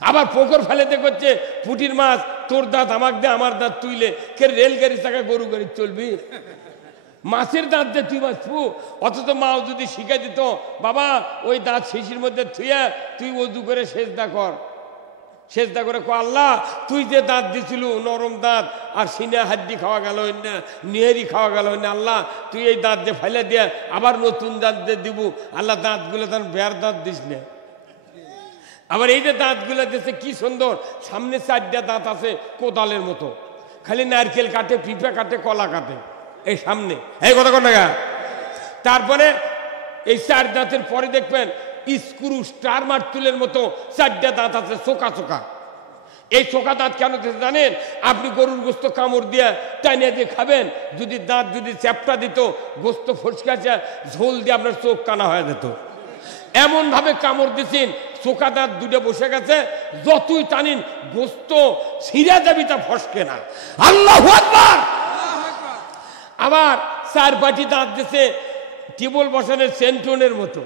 আবার পুকুর ফেলেতে করছে, পুটির মাছ তোর দাঁত আমাকে দে, আমার দাঁত তুইলে। কে রেলগাড়ি চাকা গরু গাড়ি চলবি? মাছের দাঁত দিয়ে তুই বাঁচবো? অথচ মাও যদি শিখে দিত, বাবা ওই দাঁত শিশির মধ্যে থুয়ে তুই ওযু করে সেজদা কর, সেজদা করে কো, আল্লাহ তুই যে দাঁত দিছিল নরম দাঁত, আর সিনা হাড্ডি খাওয়া গেল না, নিহারি খাওয়া গেল না, আল্লাহ তুই এই দাঁত দিয়ে ফেলে দিয়ে আবার নতুন দাঁত দিয়ে দিব, আল্লাহ দাঁতগুলো তার বেয়ার দাঁত দিস না। আবার এই যে দাঁতগুলো দিচ্ছে কি সুন্দর, সামনে 4টা দাঁত আছে কোদালের মতো, খালি নারকেল কাটে, পিঁপে কাটে, কলা কাটে, এই সামনে, এই কথা কর না। তারপরে এই 4 দাঁতের পরে দেখবেন স্ক্রু স্টার মার্তুলের মতো 4টা দাঁত আছে, চোকা চোকা। এই চোকা দাঁত কেন জানেন? আপনি গরুর গোস্ত কামড় দিয়ে টানিয়ে দিয়ে খাবেন, যদি দাঁত যদি চ্যাপটা দিত, গোস্ত ফসকাছে, ঝোল দিয়ে আপনার চোখ কানা হয়ে যেত। এমন ভাবে কামড় দিচ্ছেন, চোকা দাঁত দুটো বসে গেছে, যতই টানিন গোস্ত ছিঁড়ে যাবি, তা ফসকে না। আল্লাহু আকবার। আবার 4 পাটি দাঁত দিছে, টেবল বসানোর সেন্টনের মতো।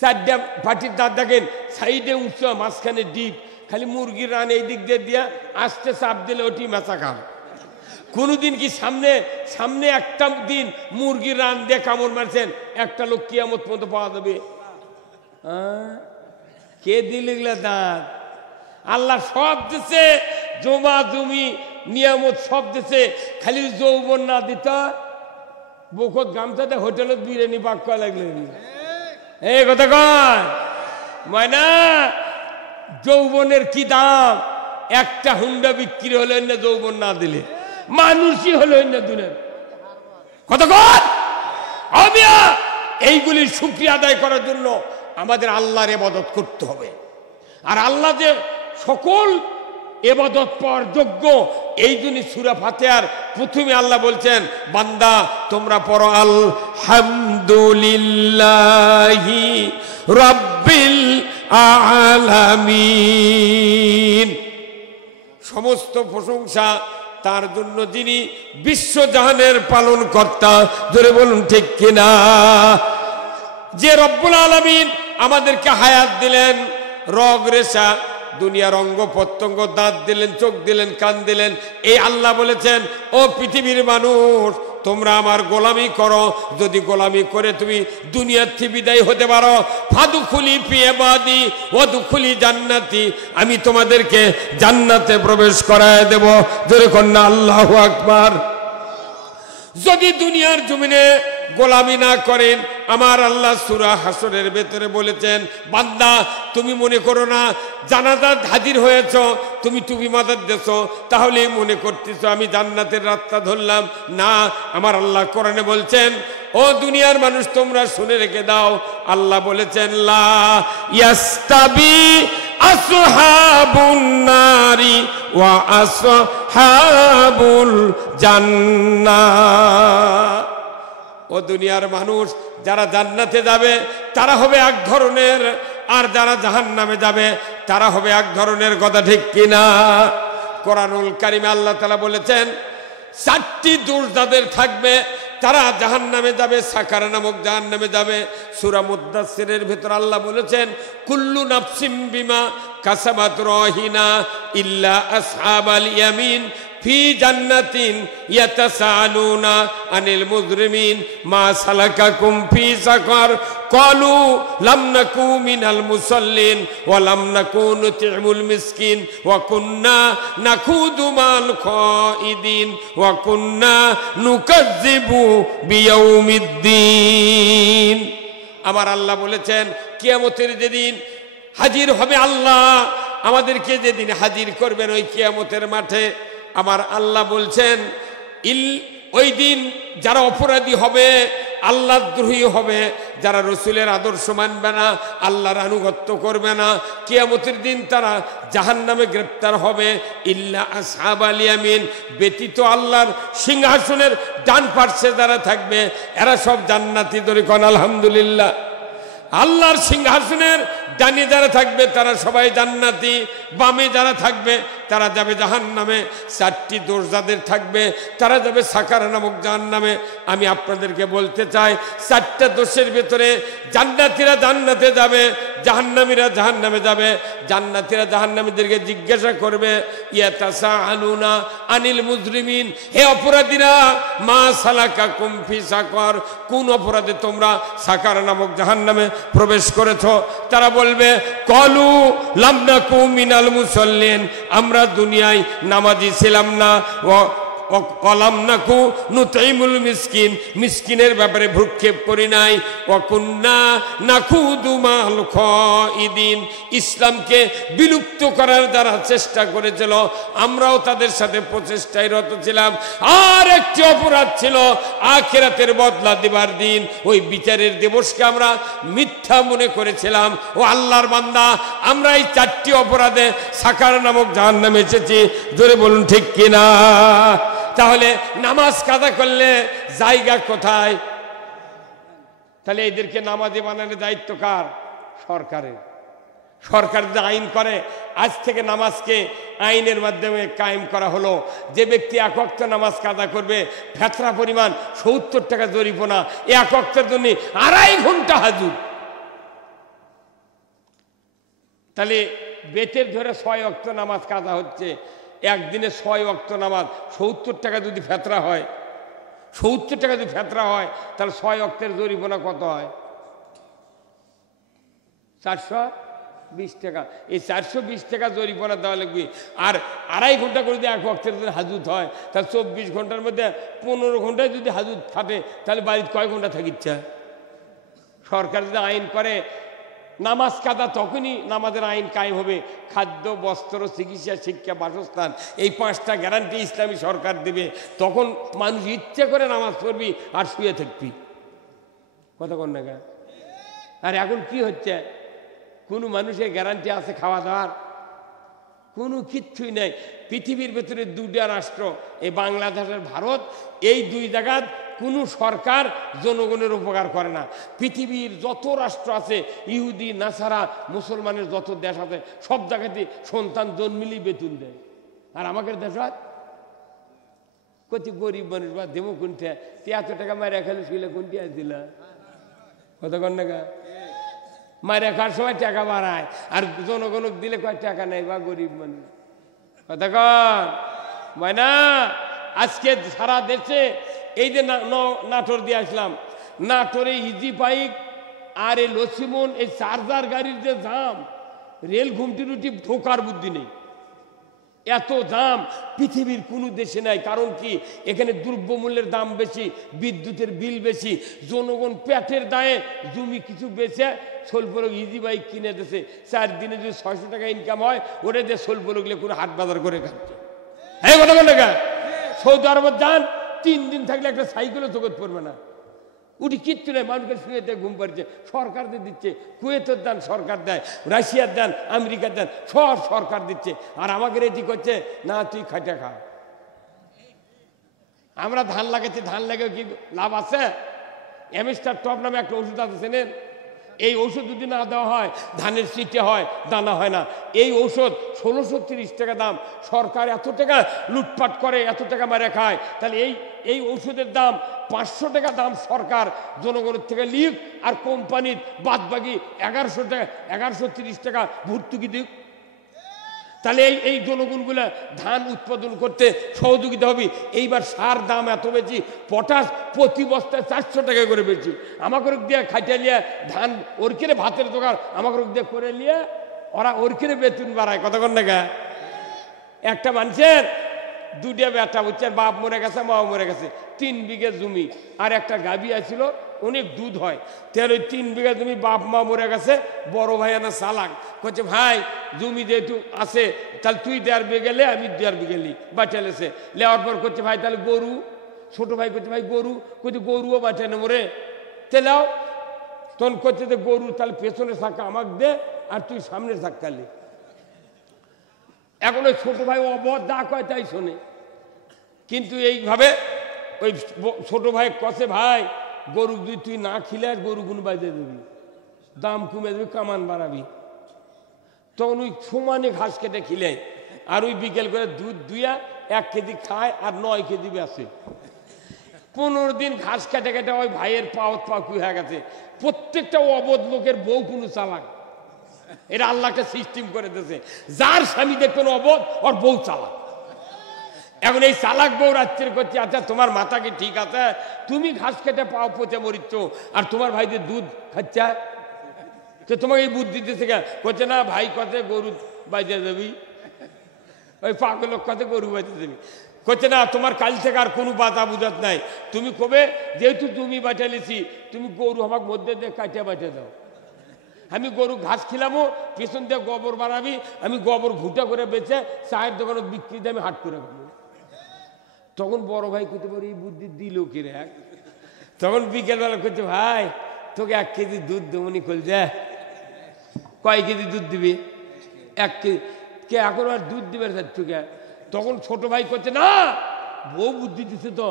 4টা পাটির দাঁত দেখেন, সাইডে উঁচু, মাঝখানে ডিপ, খালি মুরগির রান এই দিক দিয়ে দিয়া আস্তে চাপ দিলে ওটি মেচা খাম। কোনোদিন কি সামনে সামনে একটা দিন মুরগির রান দিয়ে কামড় মারছেন, একটা লোক কিয়ামত পর্যন্ত পাওয়া যাবে? কে দিলে দাঁত? আল্লাহ সব দিছে, জমা জমি নিয়ামত সব দিছে, খালি যৌবন না দিত, বকত গামছাতে হোটেলত বিরিয়ানি পাক করা লাগলে। এই কথা কয় ময়না, যৌবনের কি দাম? একটা হুন্ডা বিক্রি হলো না যৌবন না দিলে, মানুষই হলো না দুনিয়ার। কথা কয় অমিয়া, এইগুলির শুকরিয়া আদায় করার জন্য আমাদের আল্লাহর ইবাদত করতে হবে। আর আল্লাহ যে সকল ইবাদত পাওয়ার যোগ্য, এই জন্য সূরা ফাতিহার প্রথমে আল্লাহ বলছেন, বান্দা তোমরা পড়ো আলহামদুলিল্লাহি রাব্বিল আলামিন। সমস্ত প্রশংসা তার জন্য যিনি বিশ্বজাহানের পালন কর্তা। জোরে বলুন ঠিক কিনা? যে রব্বুল আলামিন আমাদেরকে হায়াত দিলেন, রগ রেশা দুনিয়ার অঙ্গ প্রত্যঙ্গ, দাঁত দিলেন, চোখ দিলেন, কান দিলেন, এই আল্লাহ বলেছেন, ও পৃথিবীর মানুষ তোমরা আমার গোলামি করো। যদি গোলামি করে তুমি দুনিয়ার থেকে বিদায় হতে পারো, ফাদুখুলি ফি ইবাদি ওয়াদখুলি জান্নাতি, আমি তোমাদেরকে জান্নাতে প্রবেশ করায় দেব। জোরে কন্যা আল্লাহু আকবার। যদি দুনিয়ার জমিনে গোলামি না করেন, আমার আল্লাহ সূরা হাসরের ভেতরে বলেছেন, বান্দা তুমি মনে করো না জানাজা হাজির হয়েছ, তুমি টুপি মাথার দেছো, তাহলে মনে করতেছো আমি জান্নাতের রাস্তা ধরলাম। না, আমার আল্লাহ কোরআনে বলছেন, ও দুনিয়ার মানুষ তোমরা শুনে রেখে দাও, আল্লাহ বলেছেন, লা ইয়াস্তাবি আসহাবুন নারি ওয়া আসহাবুল জান্নাহ। ও দুনিয়ার মানুষ, যারা জান্নাতে যাবে তারা হবে এক ধরনের, আর যারা জাহান্নামে যাবে তারা হবে এক ধরনের। কথা ঠিক কিনা? কোরআনুল কারিমে আল্লাহ তাআলা বলেছেন, 4টি দোষ যাদের থাকবে তারা জাহান্নামে যাবে, সাকার নামক জাহান্নামে যাবে। সূরা মুদ্দাসসিরের ভিতর আল্লাহ বলেছেন, কুল্লু নাফসিম বিমা কাসাবাত রাহিনা ইল্লা আসহাবাল ইয়ামিন, ফি জান্নাতিন ইয়াতাসালুনা আনিল মুজরিমিন মা সালাকাকুম ফি সাকার ক্বালু লাম নাকু মিনাল মুসাল্লিন ওয়া লাম নাকু নুতিমুল মিসকিন ওয়া কুন্না নাখুদু মাল খাইদিন ওয়া কুন্না নুকাজ্জিবু বিয়াউমিদ্দিন। আমার আল্লাহ বলেছেন কিয়ামতের যেদিন হাজির হবে আল্লাহ, আমাদেরকে যেদিন হাজির করবেন ওই কিয়ামতের মাঠে, আমার আল্লাহ বলছেন ওই দিন যারা অপরাধী হবে, আল্লাহদ্রোহী হবে, যারা রসুলের আদর্শ মানবে না, আল্লাহর আনুগত্য করবে না, কিয়ামতের দিন তারা জাহান্নামে গ্রেপ্তার হবে। ইল্লা আসহাবাল ইয়ামিন, ব্যতীত আল্লাহর সিংহাসনের ডান পার্শ্বে যারা থাকবে এরা সব জান্নাতি। ধরে কোন আলহামদুলিল্লাহ। আল্লাহর সিংহাসনের ডানে যারা থাকবে তারা সবাই জান্নাতি, বামে যারা থাকবে তারা যাবে জাহান্নামে। 4টি দোষ যাদের থাকবে তারা যাবে সাকার নামক জাহান্নামে। আমি আপনাদেরকে বলতে চাই 4টা দোষের ভেতরে জান্নাতীরা জান্নাতে যাবে, জাহান্নামীরা জাহান্নামে যাবে। জান্নাতীরা জাহান্নামীদেরকে জিজ্ঞাসা করবে ইয়াতাসাআলুনা আনিল মুজরিমিন, হে অপরাধীরা, মা সালাকাকুম ফি সাকার, কোন অপরাধে তোমরা সাকার নামক জাহান্নামে প্রবেশ করেছো? তারা বলবে ক্বালু লাম নাকু মিনাল মুসাল্লিন, আমরা দুনিয়ায় নামাজি ছিলাম না, ওয়ালাম নাকু নুতাইমুল মিসকিন, মিসকিনের ব্যাপারে ভ্রুক্ষেপ করি নাই, ওয়া কুন্না নাখুদু মাল খাইদিন, ইসলামকে বিলুপ্ত করার যারা চেষ্টা করেছিল আমরাও তাদের সাথে প্রচেষ্টায় রত ছিলাম। আর একটি অপরাধ ছিল আখিরাতের বদলা দেবার দিন, ওই বিচারের দিবসকে আমরা মিথ্যা মনে করেছিলাম। ও আল্লাহর বান্দা, আমরা এই 4টি অপরাধে সাকার নামক জাহান্নামে এসেছি। জোরে বলুন ঠিক কিনা? তাহলে নামাজ কাজা করলে জায়গা কোথায়? তাহলে এদেরকে নামাজি বানানোর দায়িত্ব কার? সরকারের। সরকার যে আইন করে, আজ থেকে নামাজকে আইনের মাধ্যমে কায়েম করা হলো। যে ব্যক্তি 1 ওয়াক্ত নামাজ কাজা করবে ফেতরা পরিমাণ 70 টাকা জরিমানা, 1 ওয়াক্তের জন্য 2.5 ঘন্টা হাজুর। তাহলে বেতের ধরে 6 ওয়াক্ত নামাজ কাজা হচ্ছে, একদিনে 6 ওয়াক্ত নামাজ, 70 টাকা যদি ফেতরা হয়, 70 টাকা যদি ফেতরা হয় তাহলে 6 ওয়াক্তের জরিমানা কত হয়? 420 টাকা। এই 420 টাকা জরিমানা দেওয়া লাগবে। আর 2.5 ঘন্টা করে যদি 1 ওয়াক্তের যদি হাজুত হয় তাহলে 24 ঘন্টার মধ্যে 15 ঘন্টায় যদি হাজুত থাকে তাহলে বাড়িতে কয় ঘন্টা থাকিচ্ছে? সরকার যদি আইন করে নামাজ কাদা, তখনই নামাজের আইন কায়েম হবে। খাদ্য, বস্ত্র, চিকিৎসা, শিক্ষা, বাসস্থান, এই 5টা গ্যারান্টি ইসলামী সরকার দেবে। তখন মানুষ ইচ্ছে করে নামাজ পড়বি আর শুয়ে থাকবি। কথা কোন না? আর এখন কি হচ্ছে? কোনো মানুষের গ্যারান্টি আছে খাওয়া দাওয়ার? কোনো কিচ্ছুই নাই। পৃথিবীর ভেতরে 2টা রাষ্ট্র, এই বাংলাদেশ আর ভারত, এই 2 জায়গার কোনো সরকার জনগণের উপকার করে না। পৃথিবীর যত রাষ্ট্র আছে, ইহুদি, নাসারা, মুসলমানের যত দেশ আছে, সব জায়গাতে সন্তান জন্মিলেই বেতন দেয়। আর আমাদের দেশত কত গরিব মানুষ বা দেবো কোনটা? 73 টাকা মায়ের খালি শুলে কোনটি আজ দিলা? কত কন্যা মায়ের খাওয়ার সময় টাকা বাড়ায়, আর জনগণক দিলে কয় টাকা নেই বা গরিব মানুষ। কথা কন ময়না? আজকে সারা দেশে এই যে নাটোর দিয়ে আসলাম, নাটোরে ইজি বাইক আর এই লসিমন, এই চার্জার গাড়ির যে দাম, রেল ঘুমটি রুটি ঢোকার বুদ্ধি নেই। এত দাম পৃথিবীর কোনো দেশে নাই। কারণ কি? এখানে দ্রব্যমূল্যের দাম বেশি, বিদ্যুতের বিল বেশি, জনগণ পেটের দায়ে জমি কিছু বেচে সোলপলক ইজি বাইক কিনে দিয়েছে। 4 দিনে যদি 600 টাকা ইনকাম হয়, ওটা দিয়ে সোলপলকলে কোনো হাট বাজার করে খাচ্ছে। হ্যাঁ কথা বল না? সৌদি আরবের যান, 3 দিন থাকলে একটা সাইকেলও জগৎ পড়বে না। উঠি কিচ্ছু নেই, মানুষের শুয়েতে ঘুম পাড়ছে, সরকার দিয়ে দিচ্ছে। কুয়েতের দান সরকার দেয়, রাশিয়ার দান, আমেরিকার দান, সব সরকার দিচ্ছে। আর আমাকে রেডি করছে, না তুই খাইটা খা। আমরা ধান লাগাচ্ছি, ধান লাগে কি লাভ আছে? এমিস্টার টপ নামে একটা ওষুধ আছে, চেনেন? এই ঔষধ যদি না দেওয়া হয় ধানের সিটে হয়, দানা হয় না। এই ঔষধ 1630 টাকা দাম। সরকার এত টাকা লুটপাট করে, এত টাকা মারে খায়। তাহলে এই ঔষধের দাম 500 টাকা দাম সরকার জনগণের থেকে লিখ, আর কোম্পানির বাদ বাকি 1100 টাকা, 1130 টাকা ভর্তুকি দিক। তাহলে এই জনগণগুলা ধান উৎপাদন করতে সহযোগিতা হবে। এইবার সার দাম এত বেশি, পটাশ প্রতি বস্তায় 400 টাকা করে বেশি। আমাকে দিয়ে খাইটা লিয়া ধান ওরকেরে ভাতের জোগাড় আমাকে দিয়ে করে নিয়ে ওরা ওরকেরে বেতন বাড়ায়। কতক্ষণ টাকা? একটা মানুষের দুটা বেটা বুঝছেন, বাপ মরে গেছে, মা মরে গেছে, 3 বিঘা জমি আর একটা গাভী আছিল, অনেক দুধ হয়। তাহলে ওই 3 বিঘা জমি বাপ মা মরে গেছে, বড় ভাই আনা চালাক করছে, ভাই জমি যেহেতু আছে তাহলে তুই 1.5 বিঘা লে, আমি 1.5 বিঘা লি, বাঁচালেছে। লেওয়ার পর করছে, ভাই তাহলে গরু, ছোট ভাই করছে, ভাই গরু, করছে গরুও বাঁচানো মরে তেলাও। তখন করছে যে গরু তাহলে পেছনে চাক্কা আমাকে দে আর তুই সামনে চাক্কা লে। এখন ওই ছোট ভাই অবধ যা কয় তাই শোনে, কিন্তু এইভাবে ওই ছোট ভাই কষে, ভাই গরু যদি তুই না খিলে গরু গুণ বাজে দেবি, দাম কমে দেবি, কামান বাড়াবি। তখন ওই সমানে ঘাস কেটে খিলে আর ওই বিকেল করে দুধ দুইয়া 1 কেজি খায় আর 9 কেজি বেচে। 15 দিন ঘাস কেটে কেটে ওই ভাইয়ের পাওয়াত পাকু হয়ে গেছে। প্রত্যেকটা অবধ লোকের বউ কোনো চালাক, এটা আল্লাহকে সিস্টেম করে দিয়েছে। যার স্বামী দেখবেন অবধ, ওর বউ চালাক। এখন এই চালাক বউ রাত্রে করছে, আচ্ছা তোমার মাথা কি ঠিক আছে? তুমি ঘাস কেটে পাও পচে মরিচ্ছ আর তোমার ভাই যে দুধ খাচ্ছে, তো তোমাকে এই বুদ্ধি দিতেছে কে? করছে না ভাই কতে গরু বাজে দেবি, ওই পাগল কতে গরু বাজে দেবি। করছে না তোমার কাল থেকে আর কোনো বাধা বুঝাত নাই, তুমি কবে যেহেতু তুমি বাঁচালিছি, তুমি গরু আমাকে মধ্যে দিয়ে কাটিয়ে বাঁচে দাও। আমি গরু ঘাস খিলামো, পেছন দিয়ে গোবর বানাবি, আমি গোবর ঘুটা করে বেচে চায়ের দোকানে বিক্রি দিয়ে আমি হাট করে খাবো। তখন বড় ভাই করতে পারি এই বুদ্ধি দিল কি রে। তখন বিকেলবেলা করছে, ভাই তোকে 1 কেজি দুধ দেবনি, কল যা। কয় কেজি দুধ দিবি? 1 কেজি। কে এখন আর দুধ দিবে তোকে? তখন ছোট ভাই করছে, না বউ বুদ্ধি দিচ্ছে তো,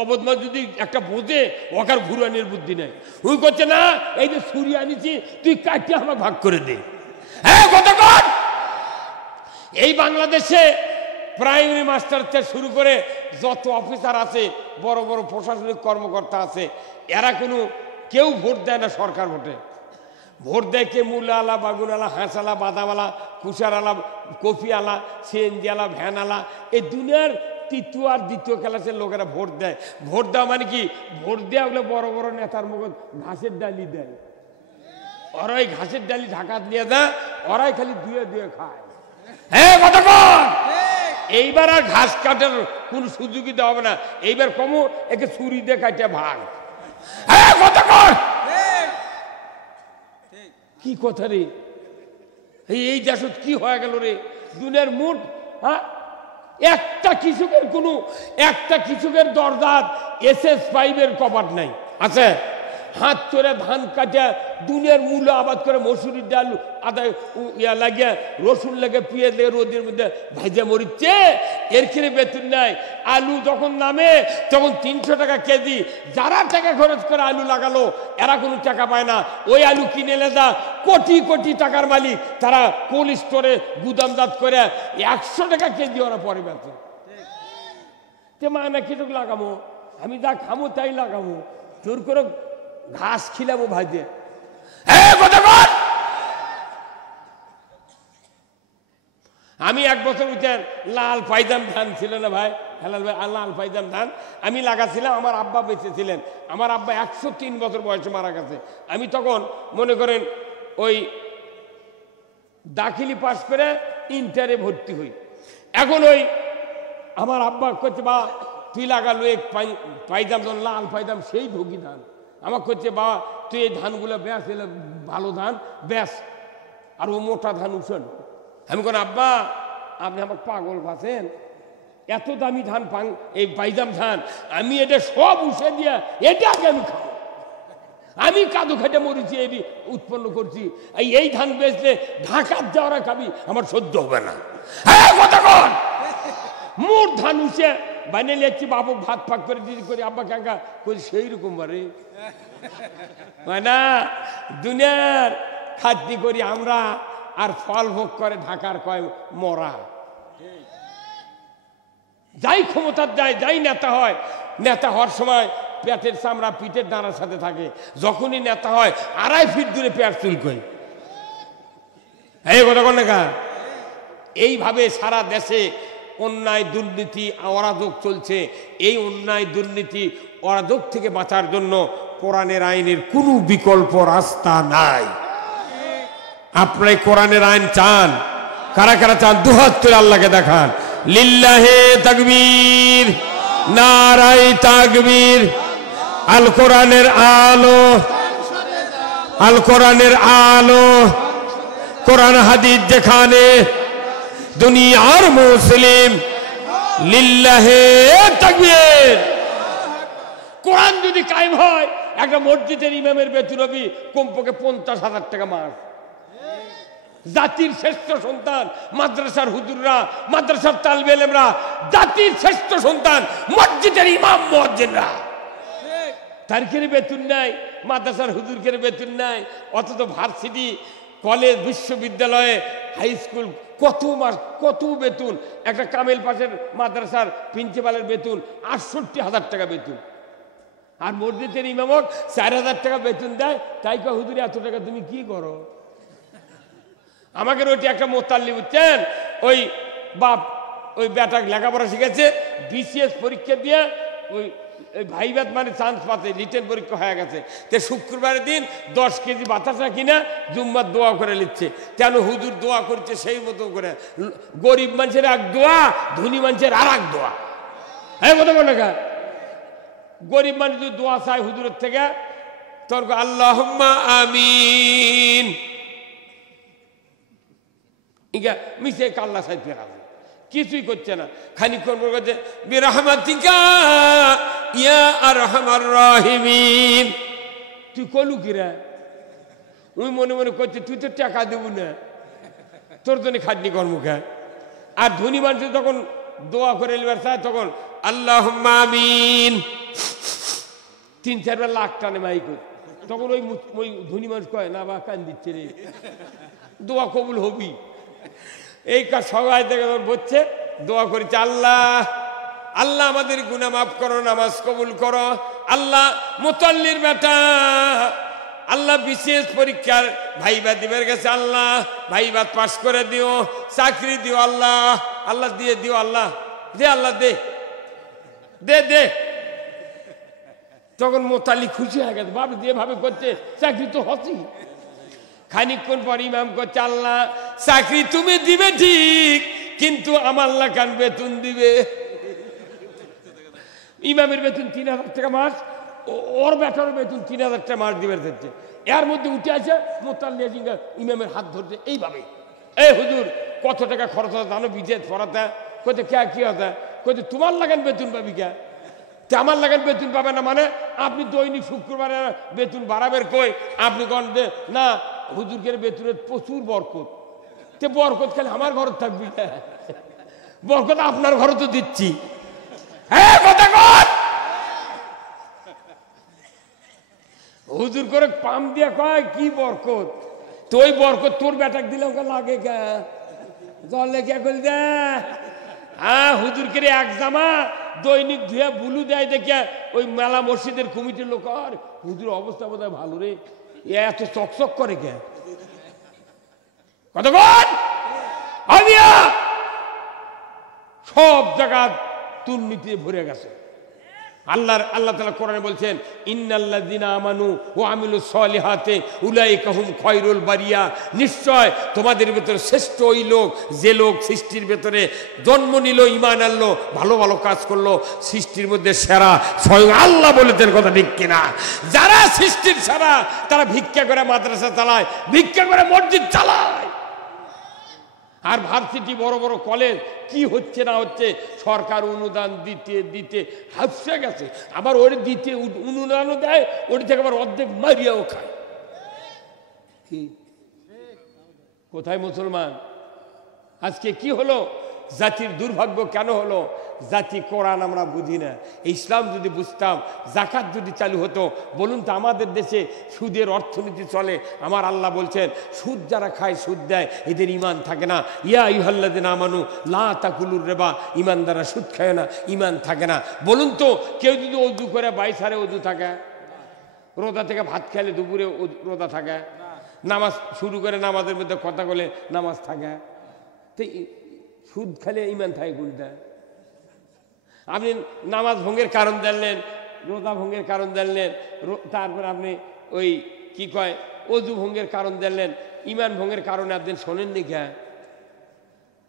অবদমা যদি একটা বোঝে, ওকার ঘুরানির বুদ্ধি নাই। ওই করছে, না এই যে ছুরি আনিছি তুই কাটিয়ে আমার ভাগ করে দে। হ্যাঁ কতক্ষণ এই বাংলাদেশে প্রাইমারি মাস্টার থেকে শুরু করে যত অফিসার আছে, বড় বড় প্রশাসনিক কর্মকর্তা আছে, এরা কোনো কেউ ভোট দেয় না সরকার ভোটে। ভোট দেয় কে? মূলাওয়ালা, বাগুনওয়ালা, হাঁসওয়ালা, বাদাওয়ালা, কুষারওয়ালা, কফিওয়ালা, সিএনজিওয়ালা, ভ্যানওয়ালা। এই দুনিয়ার তৃতীয় আর দ্বিতীয় ক্লাসের লোকেরা ভোট দেয়। ভোট দেওয়া মানে কি? ভোট দেওয়া হলে বড় বড় নেতার মুখ ঘাসের ডালি দেয়। ওরাই ঘাসের ডালি ঢাকা দিয়ে দেয়, ওরাই খালি ধুয়ে ধুয়ে খায়। হ্যাঁ কতক্ষণ? এইবার আর ঘাস কাটার কোন সুযোগই দেওয়া হবে না। এইবার কমো একে ছুরি দিয়ে কাটে ভাগ। হ্যাঁ কতক্ষণ? কি কথা রে, এই দেশ কি হয়ে গেল রে? দুনিয়ার মোট একটা কৃষকের দরদার SS5 কভার নাই আছে। হাত ধরে ধান কাটে দুনিয়ার মূল্য আবাদ করে, মসুরির ডাল আদায় ইয়া লাগিয়ে, রসুন লাগে, পেঁয়াজ লাগে, রোদের মধ্যে ভেজে মরিচ্ছে, এর খেয়ে বেতন নেয়। আলু যখন নামে তখন 300 টাকা কেজি। যারা টাকা খরচ করে আলু লাগালো, এরা কোনো টাকা পায় না। ওই আলু কিনে এনে যা কোটি কোটি টাকার মালিক, তারা কোল্ড স্টোরে গুদামজাত করে 100 টাকা কেজি ওরা পরে বেচে। তে মানে কৃষক লাগামো, আমি যা খামো তাই লাগামো, জোর করে ঘাস খিলাবো ভাইদের। আমি 1 বছর উঠেন লাল পাইজাম ধান ছিল না ভাই, হেলাল ভাই, লাল পাইজাম ধান আমি লাগাছিলাম। আমার আব্বা বেঁচে ছিলেন। আমার আব্বা 103 বছর বয়সে মারা গেছে। আমি তখন মনে করেন ওই দাখিলি পাস করে ইন্টারে ভর্তি হই। এখন ওই আমার আব্বা করছে, বা তুই লাগালো এক পাইজাম ধান, লাল পাইজাম, সেই ভোগী ধান। আমার করছে, বাবা তুই এই ধানগুলো ব্যাস, এলে ভালো ধান ব্যাস, আর ও মোটা ধান উঠেন। আমি কোন আব্বা আপনি আমাকে পাগল ভাবছেন? এত দামি ধান এই পাইজাম ধান, আমি এটা সব উঠে দিয়া এটা আগে আমি খাবো। আমি কাদু খেটে মরিছি, এই উৎপন্ন করছি। এই ধান বেচলে ঢাকার যাওয়ারা খাবি, আমার সহ্য হবে না। হ্যাঁ কতক্ষণ মোট ধান উঠে বানিয়ে লিখছি, বাবু ভাত ফাঁক করে দিদি করি, আব্বা কাকা করি, সেই রকম বারে না। দুনিয়ার খাদ্য করি আমরা, আর ফল ভোগ করে ঢাকার কয় মরা। যাই ক্ষমতার যায়, যাই নেতা হয়, নেতা হওয়ার সময় পেটের চামড়া পিঠের ডানার সাথে থাকে। যখনই নেতা হয় 2.5 ফিট দূরে পেট চুল করে। এই কথা কোন কা? এইভাবে সারা দেশে অন্যায় দুর্নীতি অরাজক চলছে। এই অন্যায় দুর্নীতি অরাজক থেকে বাঁচার জন্য কোরআনের আইনের কোনো বিকল্প রাস্তা নাই। আপনি কোরআনের আইন চান? কারা কারা চান? দুহাত তুলে আল্লাহকে দেখান। লিল্লাহে তাকবীর, নারায়ে তাকবীর। আল কোরআনের আলো, আল কোরআনের আলো, কোরআন হাদিস যেখানে দুনিয়ার মুসলিম, লিল্লাহে তাকবীর। কোরআন যদি কায়েম হয়, একটা মসজিদের ইমামের বেতন হবে কমপক্ষে 50,000 টাকা মাস। জাতির শ্রেষ্ঠ সন্তান মাদ্রাসার হুজুররা, মাদ্রাসার তালিবে ইলমরা, জাতির শ্রেষ্ঠ সন্তান মসজিদের ইমাম মুয়াজ্জিনরা। তারকের বেতন নাই, মাদ্রাসার হুজুরকের বেতন নাই। অথচ ভার্সিটি, কলেজ, বিশ্ববিদ্যালয়ে, হাই স্কুল কত মাস কত বেতন। একটা কামেল পাশের মাদ্রাসার প্রিন্সিপালের বেতন 68,000 টাকা বেতন। আর মসজিদের ইমামক 4,000 টাকা বেতন দেয়। তাই কা হুজুর এত টাকা তুমি কি করো? আমাকে ওইটি একটা মোতাল্লি বুঝছেন, ওই বাপ ওই বেটা লেখাপড়া শিখেছে, বিসিএস পরীক্ষা দিয়ে ওই ভাইবাত মানে চান্স পাতে, রিটেন পরীক্ষা হয়ে গেছে। তো শুক্রবারের দিন 10 কেজি বাতাসা কিনা জুম্মার দোয়া করে নিচ্ছে। কেন? হুজুর দোয়া করছে সেই মতো করে। গরিব মানুষের এক দোয়া, ধনী মানুষের আর এক দোয়া। হ্যাঁ কথা বলে কা? গরিব মানুষ যদি দোয়া চায় হুজুরের থেকে, তোর আল্লাহুম্মা আমিন, ইগা মিশে কাল্লা সাইতে রাখবে, কিছুই করছে না। খানিকক্ষণ পর করছে বিরহমাতিকা ইয়া আরহামার রাহিমিন। তুই কলু কিরা? ওই মনে মনে করছে তুই তো টাকা দেবো না, তোর জন্য খাটনি কর্মখা। আর ধনী মানুষ যখন দোয়া করে এলবার চায় তখন আল্লাহুম্মা আমিন 3-4 বার লাখ টানে মাইক। তখন ওই ধনী মানুষ কয় না বা কান দিচ্ছে রে, দোয়া কবুল হবি। এই কাজ সবাই দেখে বলছে, দোয়া করেছে আল্লাহ, আল্লাহ আমাদের গুনাহ মাফ করো, নামাজ কবুল করো। আল্লাহ মুতাল্লির বেটা, আল্লাহ বিশেষ পরীক্ষার ভাইবা দিবের গেছে, আল্লাহ ভাইবা পাস করে দিও, চাকরি দিও আল্লাহ, আল্লাহ দিয়ে দিও, আল্লাহ দে, আল্লাহ দে দে দে। তখন মোতাল্লি খুশি হয়ে গেছে, বাপ দিয়ে ভাবে করছে চাকরি তো হচ্ছি। খানিকক্ষণ পর ইমাম করছে আল্লাহ চাকরি তুমি দিবে ঠিক, কিন্তু আমার লাখান বেতন দিবে। ইমামের বেতন 3,000 টাকা মাস, ওর বেটার বেতন 3,000 টাকা মাস দিবে দিচ্ছে। এর মধ্যে উঠে আছে মোতাল্লি ইমামের হাত ধরছে এইভাবে, এই হুজুর কত টাকা খরচ হয় জানো বিজেত পড়াতে? কোথায় কে কি হতে? কোথায় তোমার লাগান বেতন পাবি কে? আমার লাগান বেতন পাবে না মানে আপনি দৈনিক শুক্রবারে বেতন বাড়াবেন কই? আপনি কন না হুজুরকে বেতনের প্রচুর বরকত, তে বরকত খালি আমার ঘর থাকবি না, বরকত আপনার ঘরে তো দিচ্ছি। হ্যাঁ কথা কর। হুজুর করে পাম দিয়া কয় কি বরকত? তো ওই বরকত তোর বেটাক দিলে ওকে লাগে কে? জলে কে করে দে? হ্যাঁ হুজুর করে এক জামা দৈনিক ধুয়ে বুলু দেয় দেখে ওই মেলা মসজিদের কমিটির লোক, আর হুজুর অবস্থা বোধ হয় ভালো রে, এত চকচক করে কে? কতক্ষণ সব জায়গা দুর্নীতি ভরে গেছে। আল্লাহ তাআলা কোরআনে বলছেন ইন্নাল্লাযিনা আমানু ওয়া আমিলুস সলিহাতি উলাইকা হুম খায়রুল বারিয়া, নিশ্চয় তোমাদের ভিতরে শ্রেষ্ঠ ওই লোক যে লোক সৃষ্টির ভিতরে জন্ম নিল, ঈমান আনলো, ভালো ভালো কাজ করলো, সৃষ্টির মধ্যে সেরা স্বয়ং আল্লাহ বলেছেন। কথা ঠিক কিনা? যারা সৃষ্টির সেরা তারা ভিক্ষা করে মাদ্রাসা চালায়, ভিক্ষা করে মসজিদ চালায়। আর ভার্সিটি বড় বড় কলেজ কি হচ্ছে না হচ্ছে, সরকার অনুদান দিতে দিতে হাসে গেছে। আবার ওর দিতে অনুদানও দেয়, ওর থেকে আবার অর্ধেক মারিয়াও খায়। কি কোথায় মুসলমান? আজকে কি হলো? জাতির দুর্ভাগ্য কেন হলো? জাতি কোরআন আমরা বুঝি না। ইসলাম যদি বুঝতাম, যাকাত যদি চালু হতো, বলুন তো আমাদের দেশে সুদের অর্থনীতি চলে। আমার আল্লাহ বলছেন সুদ যারা খায়, সুদ দেয়, এদের ইমান থাকে না। ইয়া আইয়ুহাল্লাযিনা আমানু লা তাকুলুর রিবা, ইমানদাররা সুদ খায় না, ইমান থাকে না। বলুন তো কেউ যদি ওযু করে 22 সালে ওযু থাকে, রোজা থেকে ভাত খেলে দুপুরে রোজা থাকে, নামাজ শুরু করে নামাজের মধ্যে কথা বলে নামাজ থাকে, তো সুদ খেলে ইমান থাকে কোনটা? আপনি নামাজ ভঙ্গের কারণ জানলেন, রোজা ভঙ্গের কারণ জানলেন, তারপর আপনি ওই কি কয় অজু ভঙ্গের কারণ জানলেন, ইমান ভঙ্গের কারণে আপনি শোনেননি কে?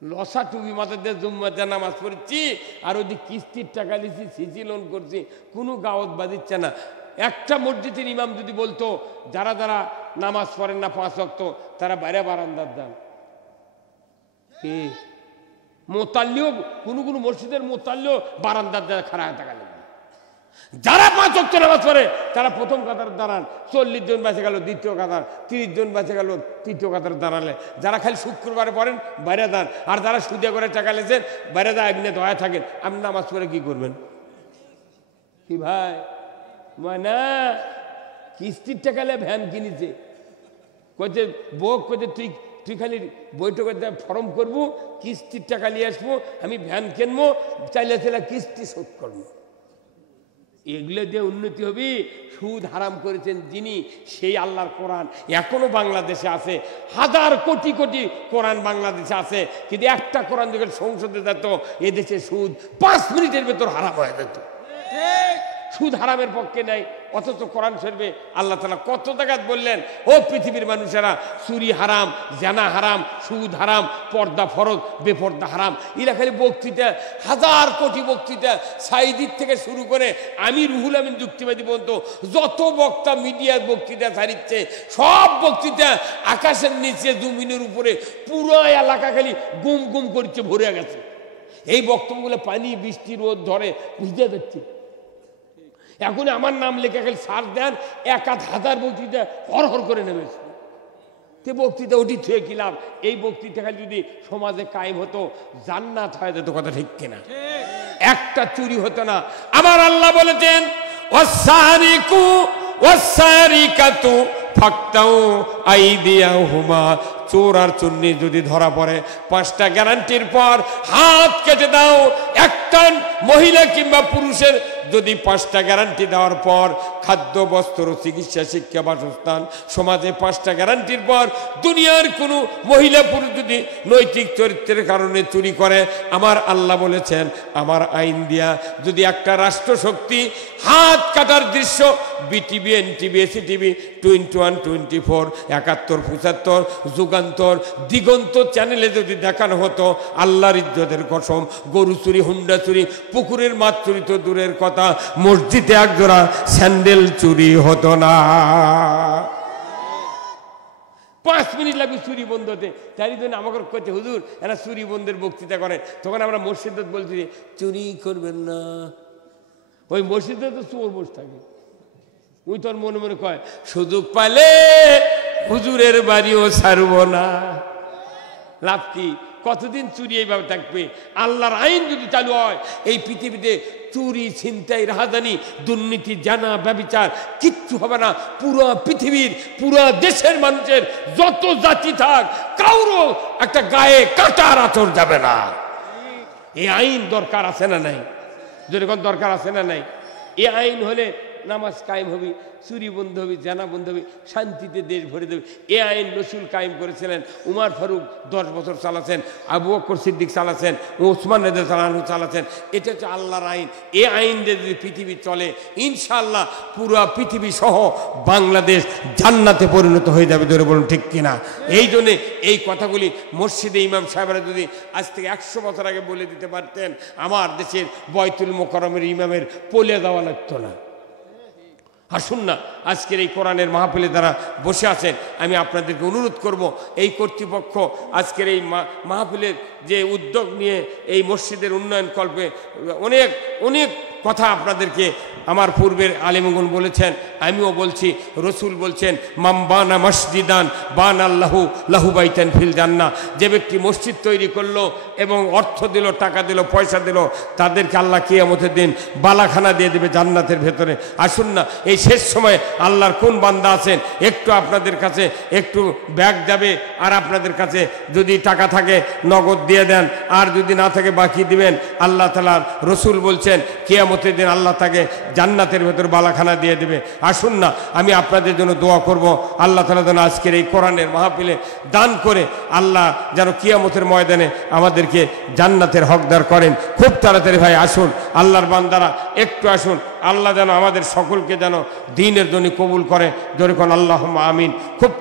লসা টুপি মাথার দিয়ে জুম্মাতে নামাজ পড়ছি আর ওই কিস্তির টাকা দিচ্ছি, সিসি লোন করছি, কোনো গাওয়াত বাজিচ্ছে না। একটা মসজিদের ইমাম যদি বলতো যারা যারা নামাজ পড়েন না 5 ওয়াক্ত তারা বাইরে বারান্দার যান, মোতাল্লিও কোনো মসজিদের মোতাল্লিও বারান্দার দ্বারা খাড়া টাকা লাগবে। যারা 5 ওয়াক্ত নামাজ পড়ে তারা প্রথম কাতার দাঁড়ান, 40 জন বেঁচে গেল দ্বিতীয় কাতার, 30 জন বেঁচে গেল তৃতীয় কাতার দাঁড়ালে। যারা খালি শুক্রবারে পড়েন বাইরে দাঁড়ান, আর যারা সুদে করে টাকা লেছেন বাইরে দা এমনি দয়া থাকেন। আপনি নামাজ পড়ে কি করবেন? কি ভাই মানে কিস্তির টাকা ভ্যান কিনেছে, কইছে বউ কইছে তুই খালি বৈঠকের ফর্ম করবো, কিস্তির টাকা নিয়ে আসবো, আমি ভ্যান কিনবো, চাইলে কিস্তি শোধ করবো। এগুলো দিয়ে উন্নতি হবে? সুদ হারাম করেছেন যিনি, সেই আল্লাহর কোরআন এখনো বাংলাদেশে আছে। 1000 কোটি কোটি কোরআন বাংলাদেশে আছে, কিন্তু একটা কোরআন যখন সংসদে যেত এদেশে সুদ 5 মিনিটের ভেতর হারাম হয়ে যেত। সুদ হারামের পক্ষে নাই, অথচ কোরআন শরীফে আল্লাহ তাআলা কত জায়গায় বললেন, ও পৃথিবীর মানুষেরা, চুরি হারাম, জানা হারাম, সুদ হারাম, পর্দা ফরজ, বেপর্দা হারাম। এরা খালি বক্তৃতা, 1000 কোটি বক্তৃতা, সাইদির থেকে শুরু করে আমি রুহুল আমিন যুক্তিবাদী পর্যন্ত যত বক্তা মিডিয়ার বক্তৃতা ছাড়িচ্ছে, সব বক্তৃতা আকাশের নিচে জমিনের উপরে পুরো এলাকা খালি গুম গুম করছে, ভরে গেছে। এই বক্তব্যগুলো পানি বৃষ্টি রোদ ধরে ভিজে যাচ্ছে। এখন আমার নাম লেখা খালি সার দেন, 1000 বক্তৃতা হর করে নেমেছে। তে বক্তৃতা ওটি থুয়ে কি লাভ? এই বক্তৃতা খালি যদি সমাজে কায়েম হতো, জান্নাত হয়ে যেত। কথা ঠিক কিনা? একটা চুরি হতো না। আমার আল্লাহ বলেছেন, ওয়াসারিকু ওয়াসারিকাতু ফাকতাউ আইদিয়াহুমা, চোর আর চুন্নি যদি ধরা পড়ে 5টা গ্যারান্টির পর হাত কেটে দাও। একটা মহিলা কিংবা পুরুষের যদি 5টা গ্যারান্টি দেওয়ার পর খাদ্য, বস্ত্র, চিকিৎসা, শিক্ষা, বাসস্থান, সমাজে 5টা গ্যারান্টির পর দুনিয়ার কোনো মহিলা পুরুষ যদি নৈতিক চরিত্রের কারণে চুরি করে, আমার আল্লাহ বলেছেন আমার আইন দিয়া যদি একটা রাষ্ট্রশক্তি হাত কাটার দৃশ্য বিটিভি, এনটিভি, এসিটিভি, 21, 24, 71, 75, যুগান্তর, দিগন্ত চ্যানেলে যদি দেখানো হতো, আল্লাহর ইজ্জতের কসম, গরু চুরি, হুন্ডা চুরি, পুকুরের মাছ চুরি তো দূরের কথা, মসজিদে একজোড়া স্যান্ডেল চুরি হতো না। 5 মিনিট লাগবে চুরি বন্ধ হতে। তাই জন্য আমাকে কইতে, হুজুর এরা চুরি বন্ধের বক্তৃতা করেন, তখন আমরা মসজিদে বলছি চুরি করবেন না। ওই মসজিদে তো চোর বসে থাকে, ওই তোর মনে মনে কয় সুযোগ পাইলে হুজুরের বাড়িও ছাড়ব না। লাভ কি? কতদিন চুরি এইভাবে থাকবে? আল্লাহর আইন যদি চালু হয়, এই পৃথিবীতে চুরি, ছিনতাই, রাহাজানি, দুর্নীতি, জানা, ব্যভিচার কিচ্ছু হবে না। পুরো পৃথিবীর, পুরো দেশের মানুষের যত জাতি থাক, কারো একটা গায়ে কাটার আচর যাবে না। এই আইন দরকার আছে না নাই? যেরকম দরকার আছে না নাই? এই আইন হলে নামাজ কায়েম হবে, চুরি বন্ধ হবে, জানা বন্ধ হবে, শান্তিতে দেশ ভরে দেবে। এ আইন রসুল কায়েম করেছিলেন, উমার ফারুক 10 বছর চালাচ্ছেন, আবু বকর সিদ্দিক চালাচ্ছেন, ওসমান রাদিয়াল্লাহু চালাচ্ছেন। এটা হচ্ছে আল্লাহর আইন। এ আইন দিয়ে যদি পৃথিবী চলে, ইনশাআল্লাহ পুরো পৃথিবী সহ বাংলাদেশ জান্নাতে পরিণত হয়ে যাবে। ধরে বলুন ঠিক কিনা? এই জন্যে এই কথাগুলি মসজিদে ইমাম সাহেবরা যদি আজ থেকে 100 বছর আগে বলে দিতে পারতেন, আমার দেশের বয়তুল মোকাররমের ইমামের পলে দেওয়া লাগতো না। আসুন না, আজকের এই কোরআনের মাহফিলে যারা বসে আছেন, আমি আপনাদেরকে অনুরোধ করব, এই কর্তৃপক্ষ আজকের এই মাহফিলের যে উদ্যোগ নিয়ে এই মসজিদের উন্নয়ন কল্পে অনেক অনেক কথা আপনাদেরকে আমার পূর্বের আলেমগণ বলেছেন, আমিও বলছি। রসুল বলছেন, মাম বানা মসজিদান বান আল্লাহু লাহু বাইতান ফিল জান্নাহ। যে ব্যক্তি মসজিদ তৈরি করলো এবং অর্থ দিল, টাকা দিল, পয়সা দিল, তাদেরকে আল্লাহ কিয়ামতের দিন বালাখানা দিয়ে দেবে জান্নাতের ভেতরে। আসুন না, এই শেষ সময়ে আল্লাহর কোন বান্দা আছেন, একটু আপনাদের কাছে একটু ব্যাগ যাবে, আর আপনাদের কাছে যদি টাকা থাকে নগদ দিয়ে দেন, আর যদি না থাকে বাকি দিবেন। আল্লাহ তাআলার রসুল বলছেন, কিয়ামত কিয়ামতের দিন আল্লাহ তাকে জান্নাতের ভেতর বালাখানা দিয়ে দেবে। আসুন না, আমি আপনাদের জন্য দোয়া করব, আল্লাহ তাআলা যেন আজকের এই কোরআনের মাহফিলে দান করে আল্লাহ যেন কিয়ামতের ময়দানে আমাদেরকে জান্নাতের হকদার করেন। খুব তাড়াতাড়ি ভাই আসুন, আল্লাহর বান্দারা একটু আসুন, আল্লাহ যেন আমাদের সকলকে যেন দ্বীনের জন্য কবুল করে। জোরে কোন আল্লাহুম্মা আমিন। খুব